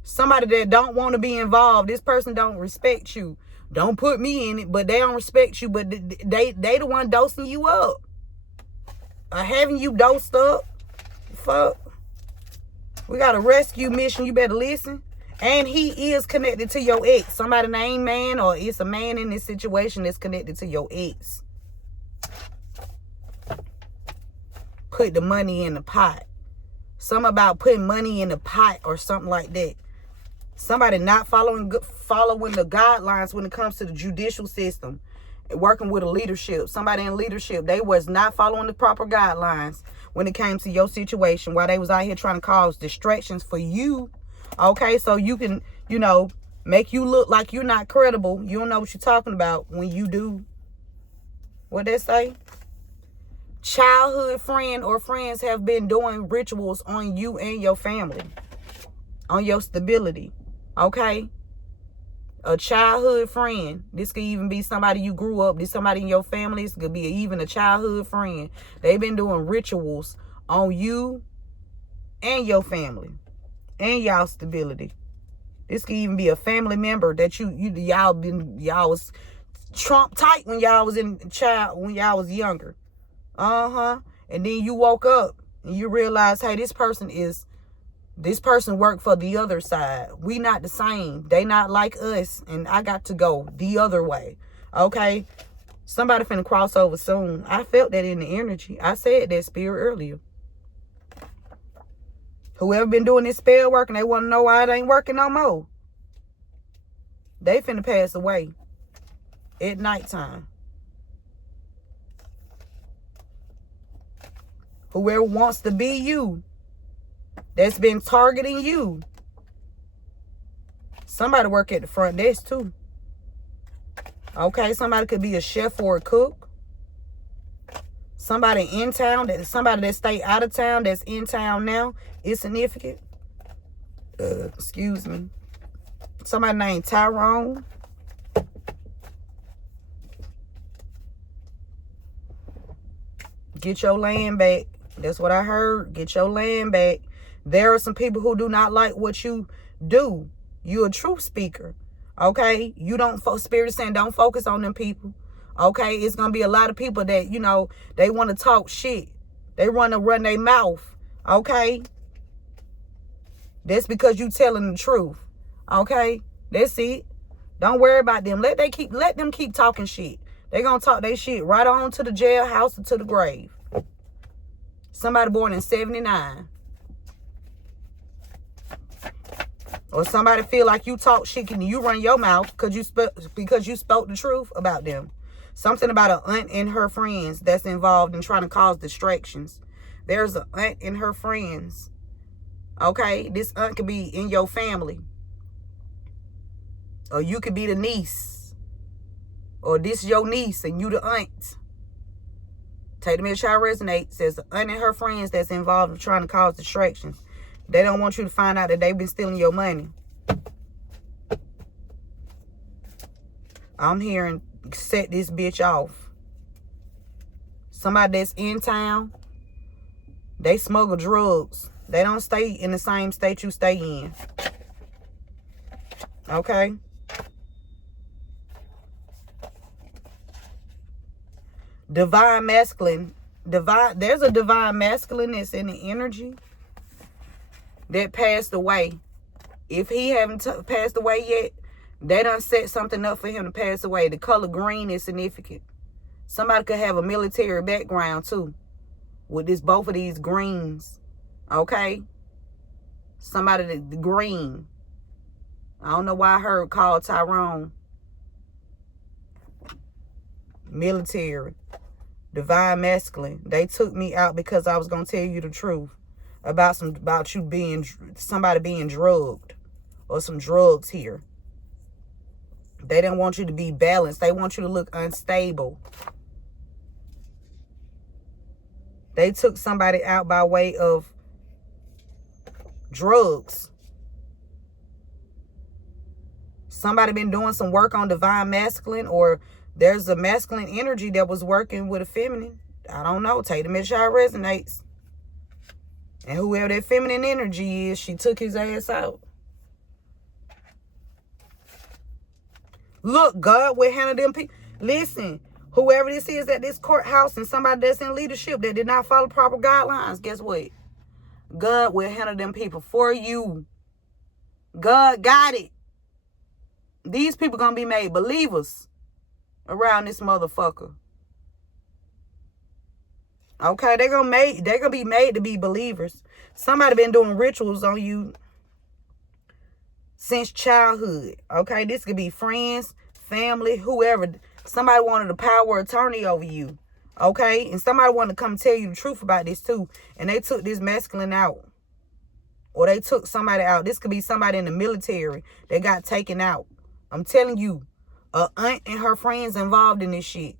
Somebody that don't want to be involved. This person don't respect you. Don't put me in it, but they don't respect you. But they the one dosing you up. Or having you dosed up. Fuck. We got a rescue mission. You better listen. And he is connected to your ex. Somebody named man, or it's a man in this situation that's connected to your ex. Put the money in the pot. Something about putting money in the pot or something like that. Somebody not following the guidelines when it comes to the judicial system. Working with a leadership. Somebody in leadership. They was not following the proper guidelines when it came to your situation. While they was out here trying to cause distractions for you. Okay, so you can, make you look like you're not credible. You don't know what you're talking about when you do. What they say? Childhood friend or friends have been doing rituals on you and your family. On your stability. Okay? A childhood friend. This could even be somebody you grew up. This somebody in your family. This could be even a childhood friend. They've been doing rituals on you and your family. And y'all stability. This could even be a family member that y'all was Trump tight when y'all was when y'all was younger. And then you woke up and you realize, hey, this person worked for the other side. We not the same. They not like us. And I got to go the other way. Okay? Somebody finna cross over soon. I felt that in the energy. I said that, spirit, earlier. Whoever been doing this spell work and they want to know why it ain't working no more. They finna pass away at nighttime. Whoever wants to be you, that's been targeting you. Somebody work at the front desk too. Okay, somebody could be a chef or a cook. Somebody in town, somebody that stay out of town that's in town now is significant. Excuse me. Somebody named Tyrone. Get your land back. That's what I heard. Get your land back. There are some people who do not like what you do. You're a truth speaker. Okay? You don't, Spirit is saying don't focus on them people. Okay? It's going to be a lot of people that, you know, they want to talk shit. They want to run their mouth. Okay? That's because you telling the truth. Okay? That's it. Don't worry about them. Let them keep talking shit. They gonna talk their shit right on to the jailhouse or to the grave. Somebody born in 79. Or somebody feel like you talk shit and you run your mouth because you spoke the truth about them. Something about an aunt and her friends that's involved in trying to cause distractions. There's an aunt and her friends. Okay? This aunt could be in your family. Or you could be the niece. Or this your niece and you the aunt. Take the Midshot Resonate says the aunt and her friends that's involved in trying to cause distractions. They don't want you to find out that they've been stealing your money. I'm hearing set this bitch off. Somebody that's in town, they smuggle drugs. They don't stay in the same state you stay in. Okay? Divine masculine. There's a divine masculineness in the energy that passed away. If he haven't passed away yet, they done set something up for him to pass away. The color green is significant. Somebody could have a military background too. With both of these greens. Okay? Somebody the green. I don't know why I heard called Tyrone. Military. Divine masculine. They took me out because I was going to tell you the truth about you being somebody being drugged or some drugs here. They didn't want you to be balanced. They want you to look unstable. They took somebody out by way of drugs. Somebody been doing some work on divine masculine, or there's a masculine energy that was working with a feminine. I don't know. Take the Midshot Resonates. And whoever that feminine energy is, she took his ass out. Look, God will handle them people. Listen, whoever this is at this courthouse and somebody that's in leadership that did not follow proper guidelines, guess what? God will handle them people for you. God got it. These people gonna be made believers around this motherfucker. Okay, they're gonna be made to be believers. Somebody been doing rituals on you since childhood. Okay, this could be friends, family, whoever. Somebody wanted a power of attorney over you. Okay, and somebody wanted to come tell you the truth about this too. And they took this masculine out. Or they took somebody out. This could be somebody in the military that got taken out. I'm telling you, a aunt and her friends involved in this shit.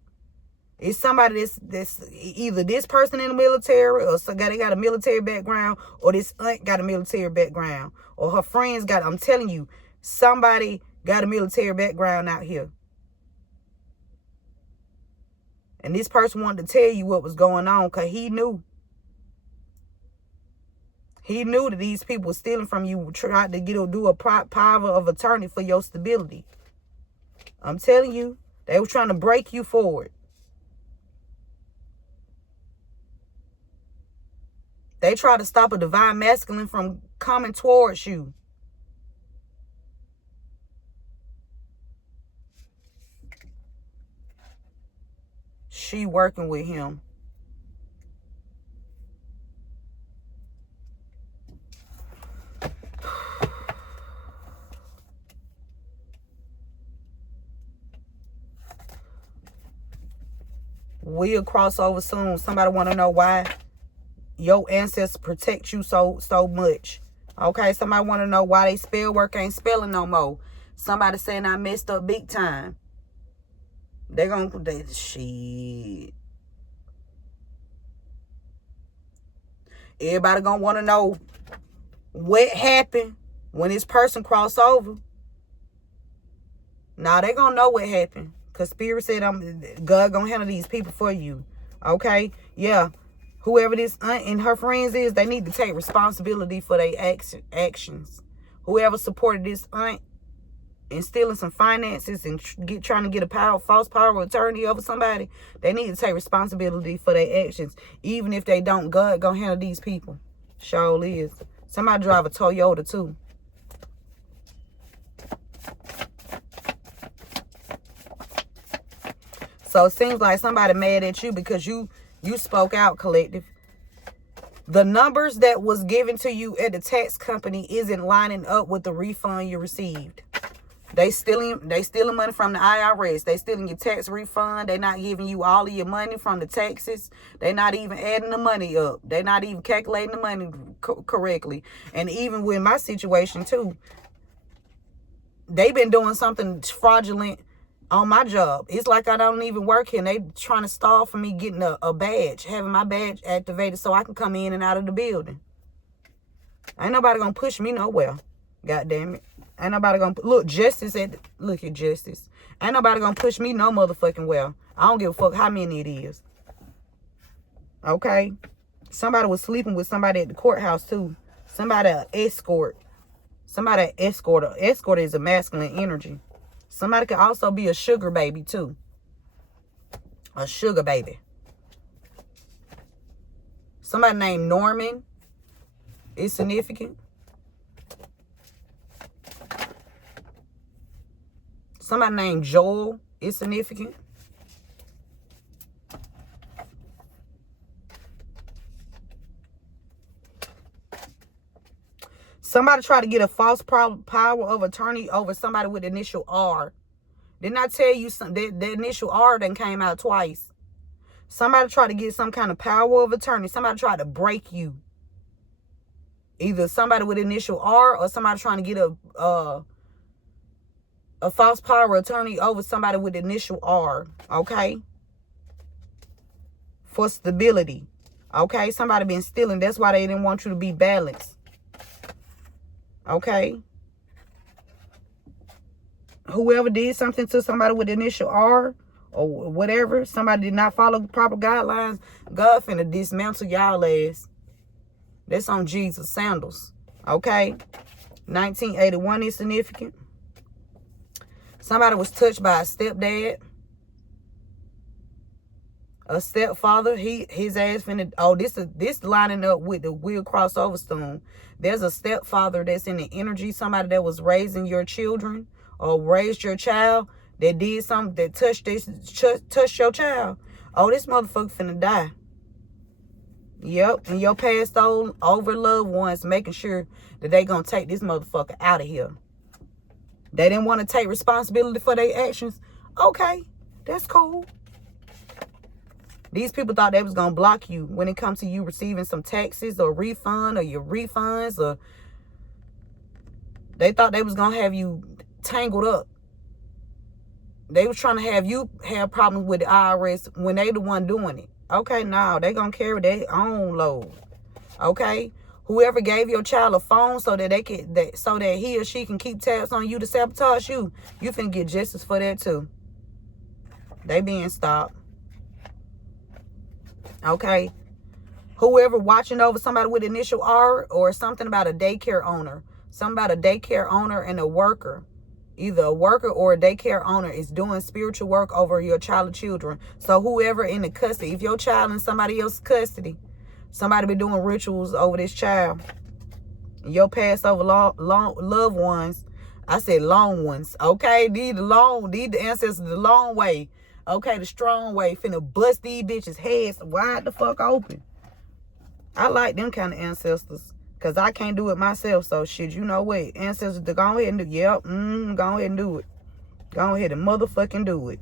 It's somebody that's either this person in the military, or they got a military background, or this aunt got a military background, or her friends got. I'm telling you, somebody got a military background out here. And this person wanted to tell you what was going on because he knew. He knew that these people were stealing from you, tried to do a power of attorney for your stability. I'm telling you, they were trying to break you forward. They try to stop a divine masculine from coming towards you. She working with him. will cross over soon. Somebody want to know why your ancestors protect you so much. Okay, somebody want to know why they spell work ain't spelling no more. Somebody saying I messed up big time. They shit. Everybody gonna want to know what happened when this person crossed over. Now they gonna know what happened. Cause Spirit said God gonna handle these people for you. Okay? Yeah. Whoever this aunt and her friends is, they need to take responsibility for their actions. Whoever supported this aunt in stealing some finances and trying to get a false power of attorney over somebody, they need to take responsibility for their actions. Even if they don't, God gonna handle these people. Sure is. Somebody drive a Toyota too. So it seems like somebody mad at you because you spoke out, collective. The numbers that was given to you at the tax company isn't lining up with the refund you received. They stealing money from the IRS. They stealing your tax refund. They not giving you all of your money from the taxes. They not even adding the money up. They not even calculating the money correctly. And even with my situation too, they been doing something fraudulent on my job. It's like I don't even work here. And they trying to stall for me getting a badge, having my badge activated so I can come in and out of the building. Ain't nobody gonna push me nowhere. God damn it. Ain't nobody gonna look at justice. Ain't nobody gonna push me no motherfucking well. I don't give a fuck how many it is. Okay? Somebody was sleeping with somebody at the courthouse too. Somebody an escort. Somebody an escort. An escort is a masculine energy. Somebody could also be a sugar baby too. A sugar baby. Somebody named Norman is significant. Somebody named Joel is significant. Somebody tried to get a false power of attorney over somebody with the initial R. Didn't I tell you the initial R then came out twice? Somebody tried to get some kind of power of attorney. Somebody tried to break you. Either somebody with initial R or somebody trying to get a false power of attorney over somebody with initial R. Okay? For stability. Okay? Somebody been stealing. That's why they didn't want you to be balanced. Okay? Whoever did something to somebody with initial R or whatever, somebody did not follow proper guidelines, God finna dismantle y'all ass. That's on Jesus sandals. Okay? 1981 is significant. Somebody was touched by a stepdad. A stepfather, his ass finna, oh, this lining up with the wheel crossover stone. There's a stepfather that's in the energy, somebody that was raising your children or raised your child that did something that touched your child. Oh, this motherfucker finna die. Yep, and your passed over loved ones making sure that they gonna take this motherfucker out of here. They didn't want to take responsibility for their actions. Okay, that's cool. These people thought they was going to block you when it comes to you receiving some taxes or refund or your refunds. Or they thought they was going to have you tangled up. They was trying to have you have problems with the IRS when they the one doing it. Okay, now they going to carry their own load. Okay? Whoever gave your child a phone so that so that he or she can keep tabs on you to sabotage you, you finna get justice for that too. They being stopped. Okay. Whoever watching over somebody with initial R or something about a daycare owner. Something about a daycare owner and a worker. Either a worker or a daycare owner is doing spiritual work over your child or children. So whoever in the custody, if your child in somebody else's custody, somebody be doing rituals over this child. Your past over loved ones. I said long ones. Okay, these the ancestors the long way. Okay, the strong way. Finna bust these bitches' heads wide the fuck open. I like them kind of ancestors. Because I can't do it myself. So shit, you know what? Ancestors, go ahead and do it. Yep, go ahead and do it. Go ahead and motherfucking do it.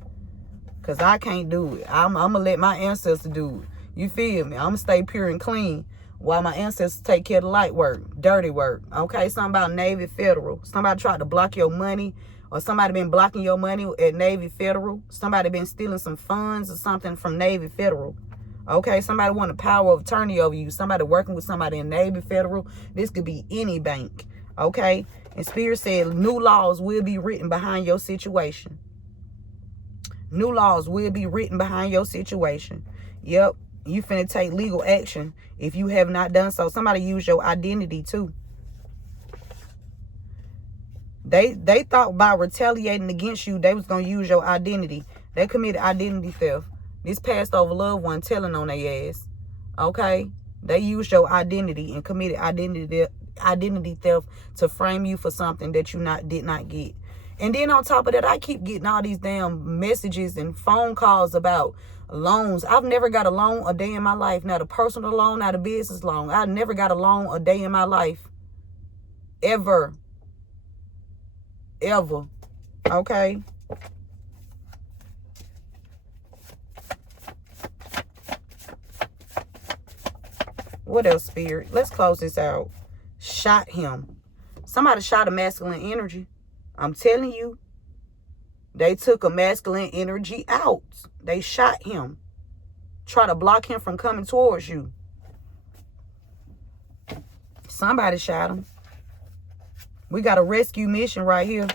Because I can't do it. I'm going to let my ancestors do it. You feel me? I'm going to stay pure and clean while my ancestors take care of the light work, dirty work. Okay? Something about Navy Federal. Somebody tried to block your money, or somebody been blocking your money at Navy Federal. Somebody been stealing some funds or something from Navy Federal. Okay? Somebody want a power of attorney over you. Somebody working with somebody in Navy Federal. This could be any bank. Okay? And Spirit said new laws will be written behind your situation. New laws will be written behind your situation. Yep. You finna take legal action if you have not done so. Somebody use your identity too. They thought by retaliating against you, they was going to use your identity. They committed identity theft. This passed over loved one telling on their ass. Okay? They used your identity and committed identity theft to frame you for something that you did not get. And then on top of that, I keep getting all these damn messages and phone calls about loans. I've never got a loan a day in my life. Not a personal loan, not a business loan. I never got a loan a day in my life. Ever. Ever. Okay? What else, Spirit? Let's close this out. Shot him. Somebody shot a masculine energy. I'm telling you. They took a masculine energy out. They shot him. Try to block him from coming towards you. Somebody shot him. We got a rescue mission right here.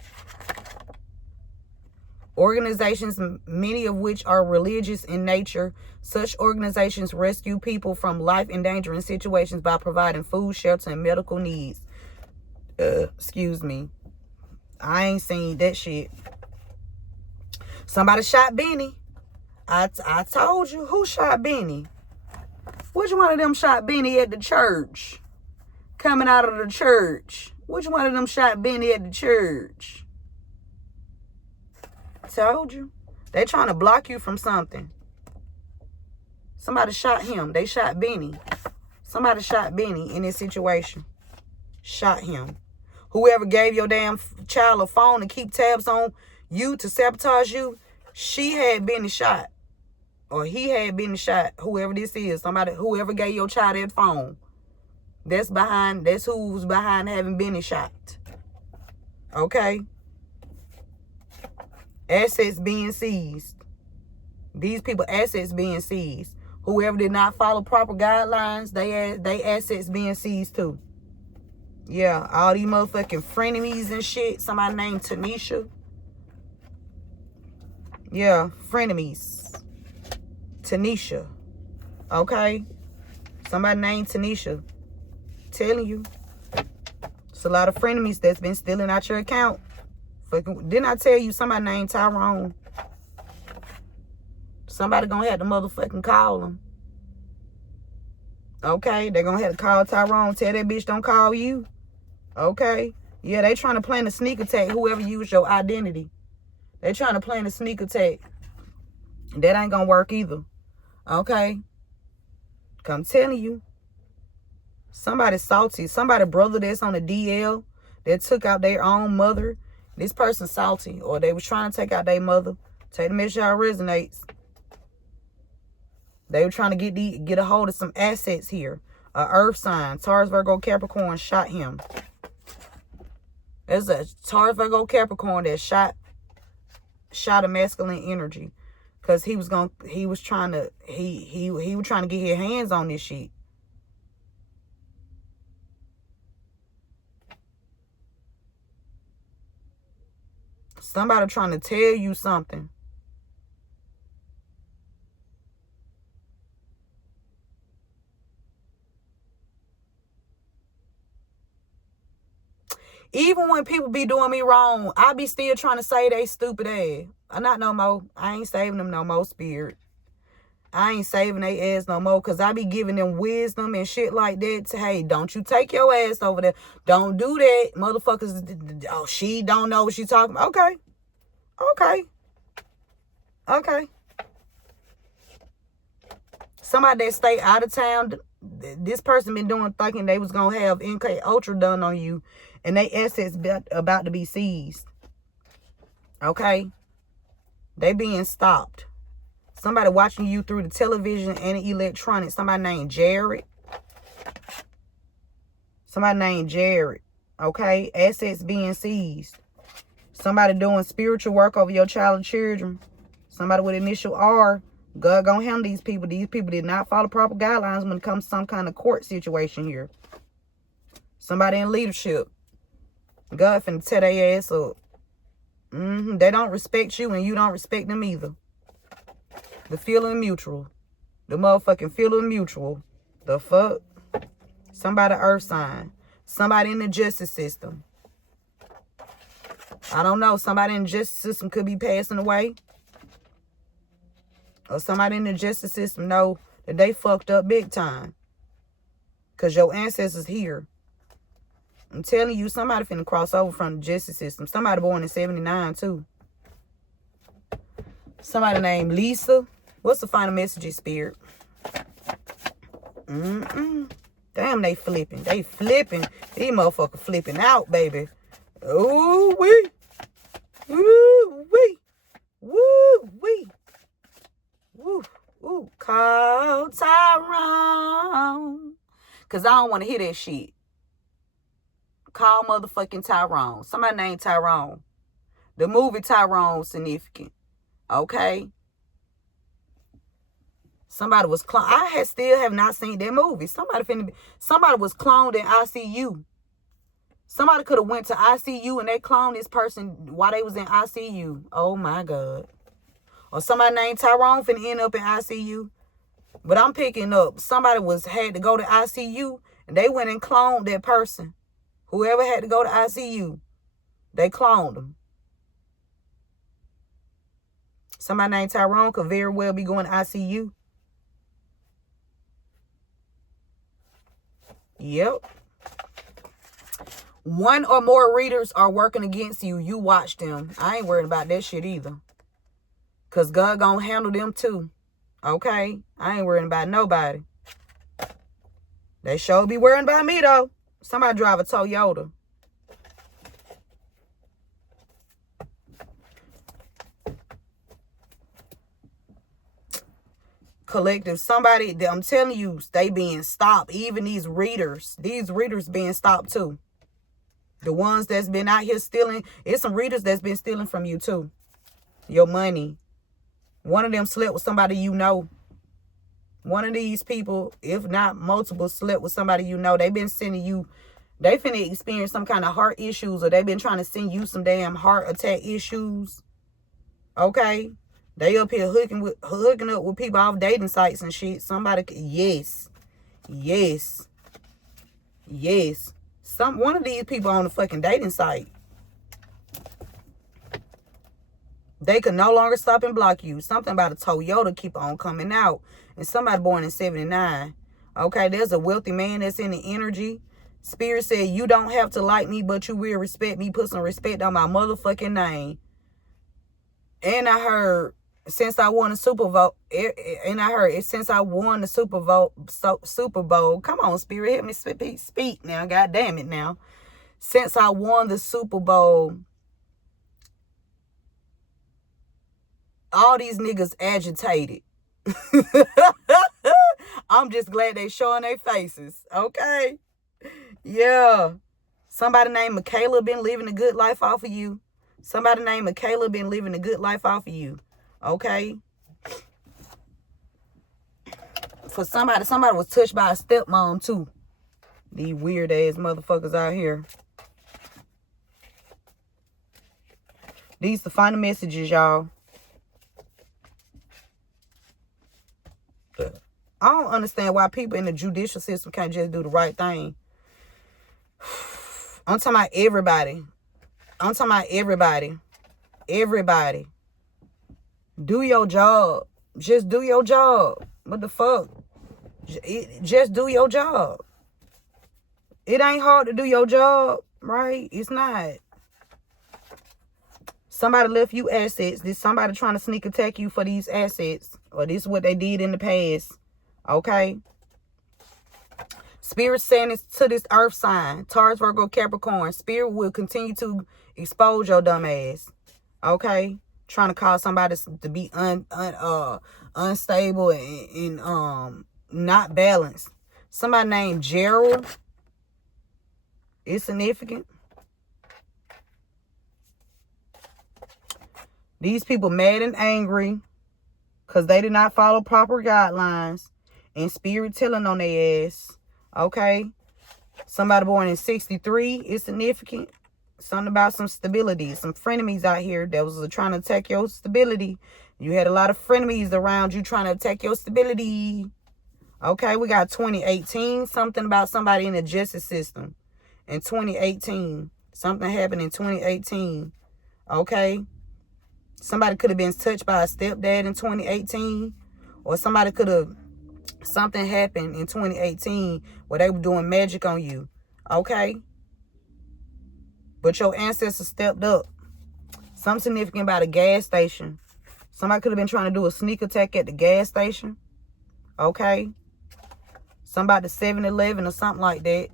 Organizations, many of which are religious in nature. Such organizations rescue people from life-endangering situations by providing food, shelter, and medical needs. Excuse me. I ain't seen that shit. Somebody shot Benny. I told you. Who shot Benny? Which one of them shot Benny at the church? Coming out of the church. Which one of them shot Benny at the church? Told you. They trying to block you from something. Somebody shot him. They shot Benny. Somebody shot Benny in this situation. Shot him. Whoever gave your damn child a phone to keep tabs on you, to sabotage you, she had Benny shot. Or he had Benny shot. Whoever this is. Somebody, whoever gave your child that phone. That's who's behind having Benny shot. Okay? Assets being seized. These people assets being seized. Whoever did not follow proper guidelines, they assets being seized too. Yeah, all these motherfucking frenemies and shit. Somebody named Tanisha. Yeah, frenemies. Tanisha. Okay? Somebody named Tanisha. Telling you. It's a lot of frenemies that's been stealing out your account. Fucking, didn't I tell you somebody named Tyrone? Somebody gonna have to motherfucking call him. Okay? They're gonna have to call Tyrone. Tell that bitch don't call you. Okay? Yeah, they trying to plan a sneak attack. Whoever used your identity. They trying to plan a sneak attack. That ain't gonna work either. Okay? I'm telling you. Somebody salty. Somebody brother that's on the DL that took out their own mother. This person salty. Or they was trying to take out their mother. Take the message how it resonates. They were trying to get a hold of some assets here. A earth sign. Taurus, Virgo, Capricorn shot him. There's a Taurus, Virgo, Capricorn that shot a masculine energy. Cause he was trying to get his hands on this shit. Somebody trying to tell you something. Even when people be doing me wrong, I be still trying to say they stupid ass. Not no more. I ain't saving them no more, Spirit. I ain't saving their ass no more, because I be giving them wisdom and shit like that. To, hey, don't you take your ass over there. Don't do that. Motherfuckers, oh, she don't know what she talking about. Okay. Okay. Okay. Somebody that stay out of town, this person been thinking they was going to have MK Ultra done on you, and they assets about to be seized. Okay? They being stopped. Somebody watching you through the television and the electronics. Somebody named Jared. Somebody named Jared. Okay? Assets being seized. Somebody doing spiritual work over your child or children. Somebody with initial R. God gonna handle these people. These people did not follow proper guidelines when it comes to some kind of court situation here. Somebody in leadership. God finna tear their ass up. They don't respect you and you don't respect them either. The feeling mutual. The motherfucking feeling mutual. The fuck? Somebody earth sign. Somebody in the justice system. I don't know. Somebody in the justice system could be passing away. Or somebody in the justice system know that they fucked up big time. Because your ancestors here. I'm telling you, somebody finna cross over from the justice system. Somebody born in 79 too. Somebody named Lisa. What's the final message, Spirit? Damn, they flipping. They flipping. These motherfuckers flipping out, baby. Ooh-wee. Ooh-wee. Woo-wee. Woo. Ooh. Call Tyrone. Because I don't want to hear that shit. Call motherfucking Tyrone. Somebody named Tyrone. The movie Tyrone significant. Okay? Somebody was cloned. I still have not seen that movie. Somebody was cloned in ICU. Somebody could have went to ICU and they cloned this person while they was in ICU. Oh my God. Or somebody named Tyrone finna end up in ICU. But I'm picking up. Somebody had to go to ICU and they went and cloned that person. Whoever had to go to ICU, they cloned them. Somebody named Tyrone could very well be going to ICU. Yep. One or more readers are working against you. You watch them. I ain't worried about that shit either. Because God gonna handle them too. Okay? I ain't worried about nobody. They sure be worrying about me though. Somebody drive a Toyota. Collective. Somebody, I'm telling you, they being stopped. Even these readers being stopped too. The ones that's been out here stealing. It's some readers that's been stealing from you too. Your money. One of them slept with somebody you know. One of these people, if not multiple, slept with somebody you know. They've been sending you. They finna experience some kind of heart issues, or they've been trying to send you some damn heart attack issues. Okay? They up here hooking up with people off dating sites and shit. Somebody, yes. Yes. Yes. One of these people on the fucking dating site. They could no longer stop and block you. Something about a Toyota keep on coming out. And somebody born in 79. Okay, there's a wealthy man that's in the energy. Spirit said, you don't have to like me, but you will respect me. Put some respect on my motherfucking name. And I heard, since I won the Super Bowl, since I won the Super Bowl, come on, Spirit, help me speak now. God damn it now. Since I won the Super Bowl, all these niggas agitated. I'm just glad they showing their faces. Okay? Yeah. Somebody named Michaela been living a good life off of you. Somebody named Michaela been living a good life off of you. Okay? For somebody was touched by a stepmom too. These weird ass motherfuckers out here. These the final messages, y'all. I don't understand why people in the judicial system can't just do the right thing. I'm talking about everybody. I'm talking about everybody. Everybody. Do your job. Just do your job. What the fuck? Just do your job. It ain't hard to do your job, right? It's not. Somebody left you assets. There's somebody trying to sneak attack you for these assets. Or this is what they did in the past. Okay? Spirit saying this to this earth sign. Taurus, Virgo, Capricorn. Spirit will continue to expose your dumb ass. Okay? trying to cause somebody to be unstable and not balanced. Somebody named Gerald is significant. These people mad and angry because they did not follow proper guidelines and spirit telling on their ass. Okay? Somebody born in 63 is significant. Something about some stability. Some frenemies out here that was trying to attack your stability. You had a lot of frenemies around you trying to attack your stability. Okay, we got 2018. Something about somebody in the justice system. In 2018. Something happened in 2018. Okay? Somebody could have been touched by a stepdad in 2018. Or somebody could have... Something happened in 2018 where they were doing magic on you. Okay? But your ancestors stepped up. Something significant about a gas station. Somebody could have been trying to do a sneak attack at the gas station. Okay? Somebody at 7-Eleven or something like that.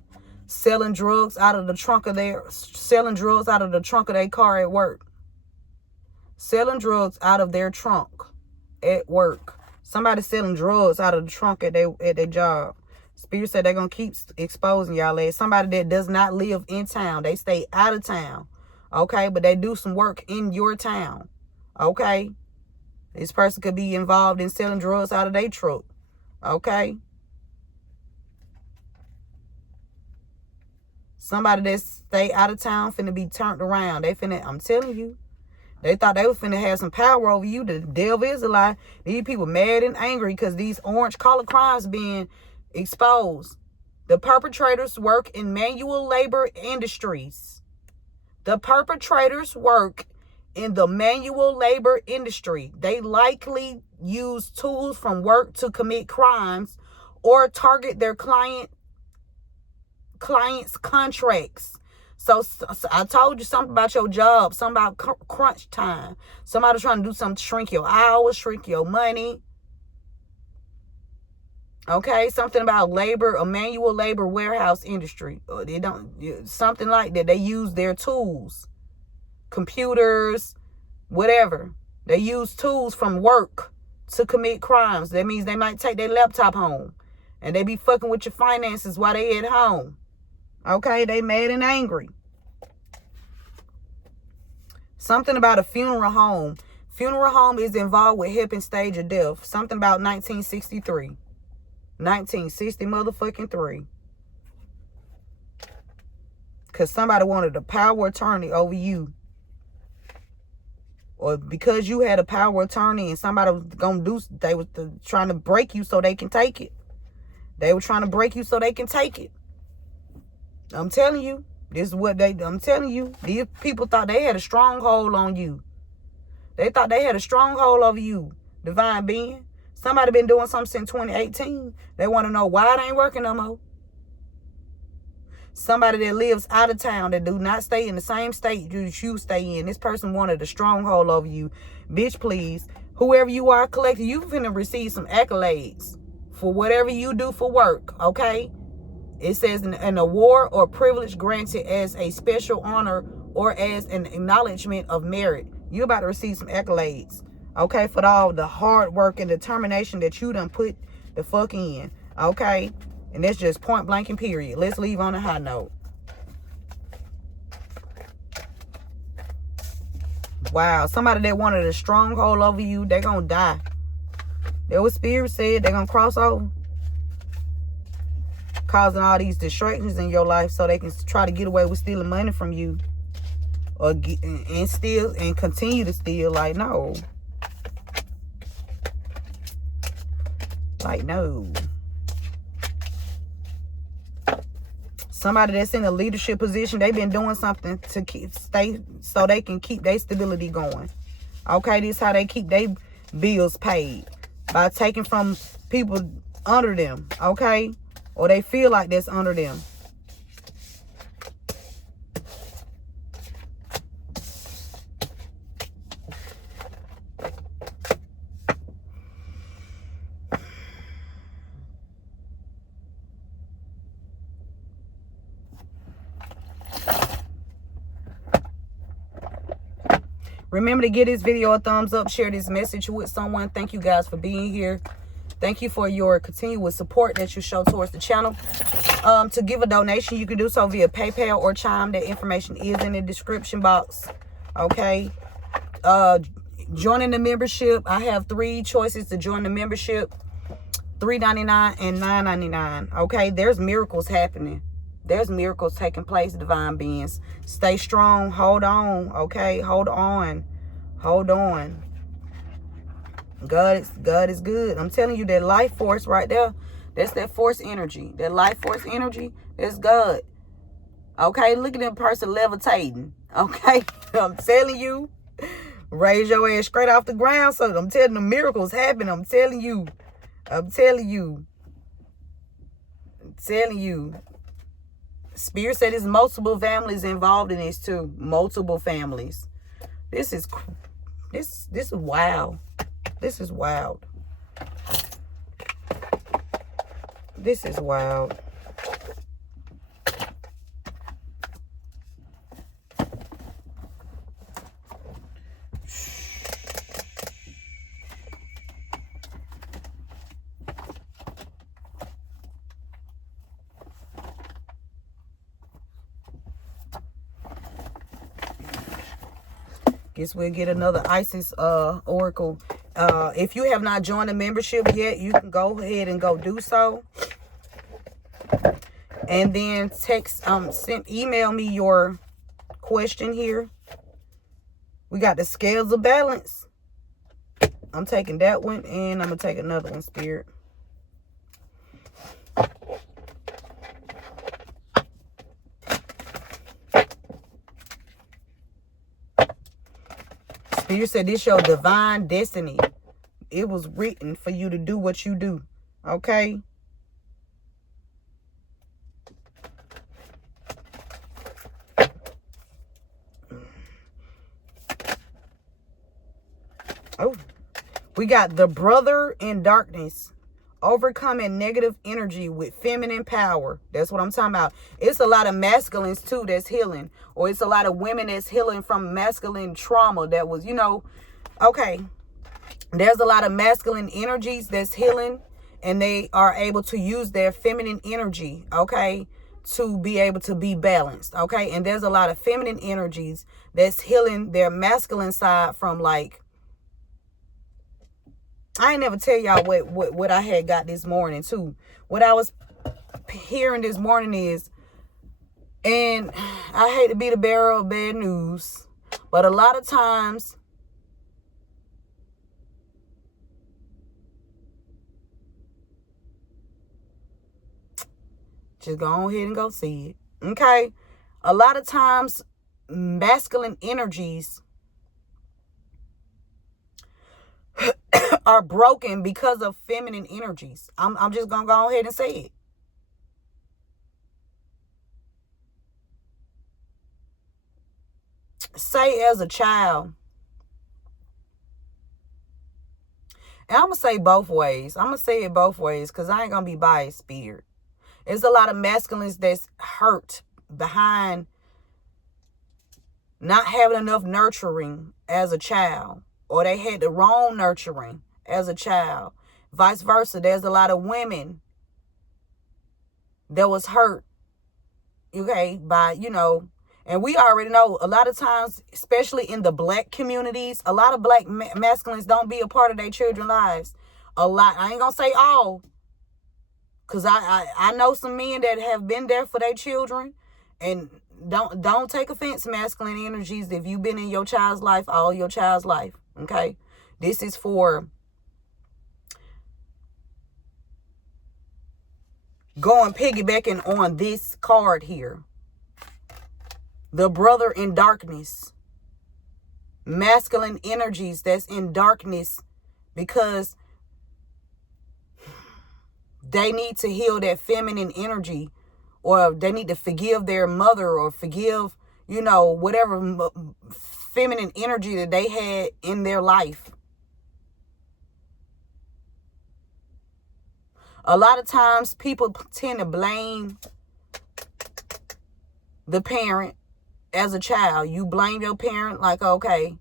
Selling drugs out of the trunk of their car at work. Selling drugs out of their trunk at work. Somebody selling drugs out of the trunk at their job. Spirit said they're going to keep exposing y'all as somebody that does not live in town. They stay out of town. Okay? But they do some work in your town. Okay? This person could be involved in selling drugs out of their truck. Okay? Somebody that stay out of town finna be turned around. They finna, I'm telling you. They thought they was finna have some power over you. The devil is a lie. These people mad and angry because these orange collar crimes being exposed. The perpetrators work in manual labor industries. The perpetrators work in the manual labor industry. They likely use tools from work to commit crimes or target their clients' contracts. So I told you something about your job, something about crunch time. Somebody trying to do something to shrink your hours, shrink your money. Okay, something about labor, a manual labor warehouse industry. They don't, something like that. They use their tools, computers, whatever. They use tools from work to commit crimes. That means they might take their laptop home and they be fucking with your finances while they at home. Okay, they mad and angry. Something about a funeral home. Funeral home is involved with helping stage a death. Something about 1963. 1960 motherfucking 3. Because somebody wanted a power attorney over you. Or because you had a power attorney and somebody was going to do, they was trying to break you so they can take it. They were trying to break you so they can take it. I'm telling you. This is what I'm telling you. These people thought they had a stronghold on you. They thought they had a stronghold over you, divine being. Somebody been doing something since 2018. They want to know why it ain't working no more. Somebody that lives out of town that do not stay in the same state you stay in. This person wanted a stronghold over you. Bitch, please. Whoever you are collective, you finna receive some accolades for whatever you do for work, okay? It says an award or privilege granted as a special honor or as an acknowledgement of merit. You're about to receive some accolades, okay, for all the hard work and determination that you done put the fuck in, okay? And that's just point blank and period. Let's leave on a high note. Wow, somebody that wanted a stronghold over you, they're going to die. That what Spirit said, they're going to cross over. Causing all these distractions in your life so they can try to get away with stealing money from you. Or and steal and continue to steal. Like, no. Like, no. Somebody that's in a leadership position, they've been doing something to stay so they can keep their stability going. Okay, this is how they keep their bills paid. By taking from people under them, okay? Or they feel like that's under them. Remember to give this video a thumbs up. Share this message with someone. Thank you guys for being here. Thank you for your continuous support that you show towards the channel. To give a donation, you can do so via PayPal or Chime. That information is in the description box. Okay. Joining the membership, I have 3 choices to join the membership: $3.99 and $9.99. Okay, there's miracles happening. There's miracles taking place, divine beings. Stay strong. Hold on. Okay, hold on. Hold on. God is good. I'm telling you, that life force right there, that's that force energy. That life force energy, that's God. Okay, look at that person levitating. Okay, I'm telling you, raise your ass straight off the ground. So I'm telling you, miracles happen. I'm telling you. Spirit said there's multiple families involved in this too. Multiple families. This is wild. This is wild. This is wild. Guess we'll get another Isis oracle. If you have not joined the membership yet, you can go ahead and go do so. And then email me your question here. We got the scales of balance. I'm taking that one, and I'm gonna take another one, Spirit. Spirit said this your divine destiny. It was written for you to do what you do. Okay? Oh, we got the brother in darkness. Overcoming negative energy with feminine power. That's what I'm talking about. It's a lot of masculines too that's healing. Or it's a lot of women that's healing from masculine trauma that was, okay. There's a lot of masculine energies that's healing. And they are able to use their feminine energy, okay, to be able to be balanced, okay? And there's a lot of feminine energies that's healing their masculine side from, like, I ain't never tell y'all what I had got this morning too. What I was hearing this morning is, and I hate to be the bearer of bad news, but a lot of times just go ahead and go see it. Okay? A lot of times masculine energies are broken because of feminine energies. I'm just gonna go ahead and say it. Say as a child, and I'm gonna say both ways. I'm gonna say it both ways because I ain't gonna be biased, Spirit. There's a lot of masculines that's hurt behind not having enough nurturing as a child, or they had the wrong nurturing as a child. Vice versa, there's a lot of women that was hurt, okay, by, and we already know a lot of times, especially in the black communities, a lot of black masculines don't be a part of their children's lives. A lot. I ain't gonna say all, because I know some men that have been there for their children. And don't take offense, masculine energies, if you've been in your child's life all your child's life. Okay, this is for going piggybacking on this card here. The brother in darkness. Masculine energies that's in darkness because they need to heal that feminine energy, or they need to forgive their mother, or forgive, whatever feminine energy that they had in their life. A lot of times people tend to blame the parent as a child. You blame your parent like, okay,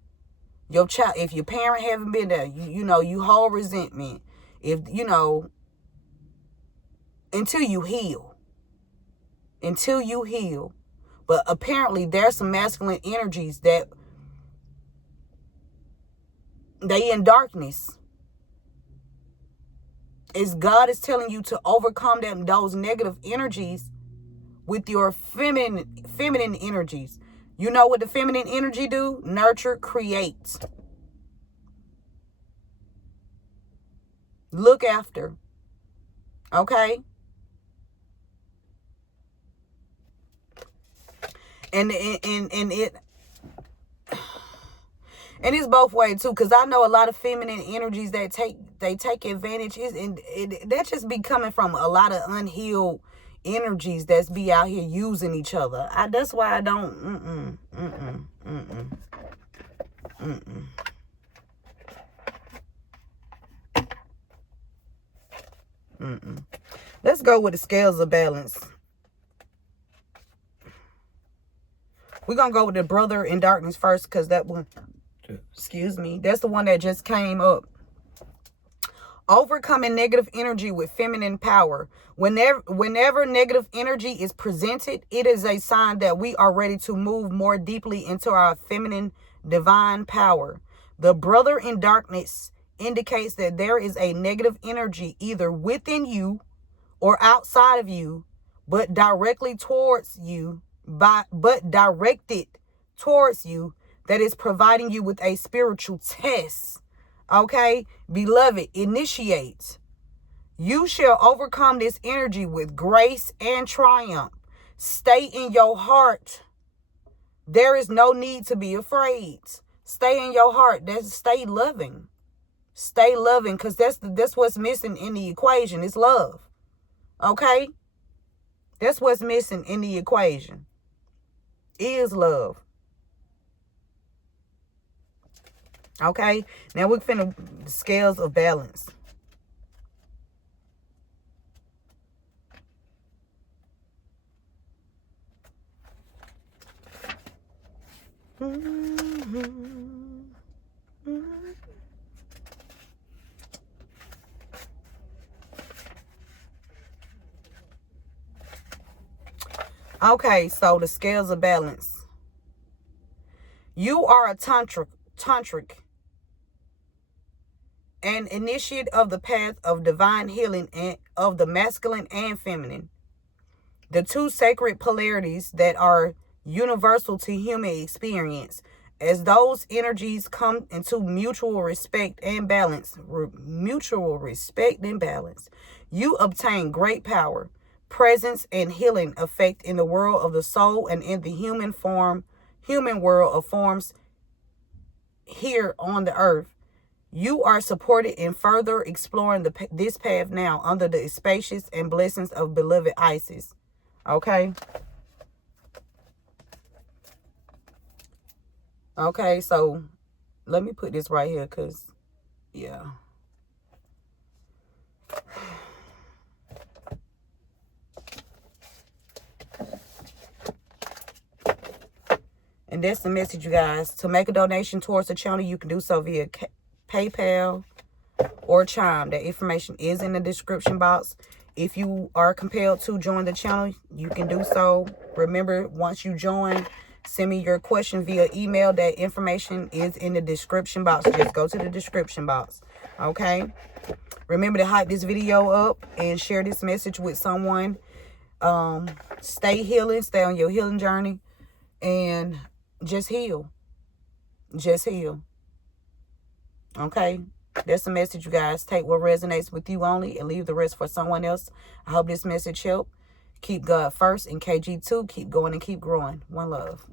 Your child, if your parent haven't been there, you hold resentment. If, until you heal. Until you heal. But apparently there's some masculine energies that they in darkness. Is God is telling you to overcome those negative energies with your feminine energies. You know what the feminine energy do? Nurture, create. Look after. Okay? And it's both ways too, because I know a lot of feminine energies that take advantage, and that just be coming from a lot of unhealed energies that's be out here using each other. That's why I don't. Let's go with the scales of balance. We're gonna go with the brother in darkness first, because that one. Excuse me. That's the one that just came up. Overcoming negative energy with feminine power. Whenever negative energy is presented, it is a sign that we are ready to move more deeply into our feminine divine power. The brother in darkness indicates that there is a negative energy either within you or outside of you, but directed towards you, that is providing you with a spiritual test. Okay? Beloved, initiate. You shall overcome this energy with grace and triumph. Stay in your heart. There is no need to be afraid. Stay in your heart. Stay loving. Stay loving, because that's what's missing in the equation. It's love. Okay? That's what's missing in the equation. Is love. Okay, now we're finna scales of balance. Okay, so the scales of balance. You are a tantric an initiate of the path of divine healing and of the masculine and feminine, the two sacred polarities that are universal to human experience. As those energies come into mutual respect and balance, you obtain great power, presence, and healing effect in the world of the soul and in the human world of forms here on the earth. You are supported in further exploring this path now under the spacious and blessings of beloved Isis. Okay? Okay, so let me put this right here, because, yeah. And that's the message, you guys. To make a donation towards the channel, you can do so via PayPal or Chime. That information is in the description box. If you are compelled to join the channel, you can do so. Remember, once you join, send me your question via email. That information is in the description box. Just go to the description box. Okay? Remember to hype this video up and share this message with someone. Stay healing. Stay on your healing journey. And just heal. Just heal. Okay, that's the message, you guys. Take what resonates with you only and leave the rest for someone else. I hope this message helped. Keep God first and KG2. Keep going and keep growing. One love.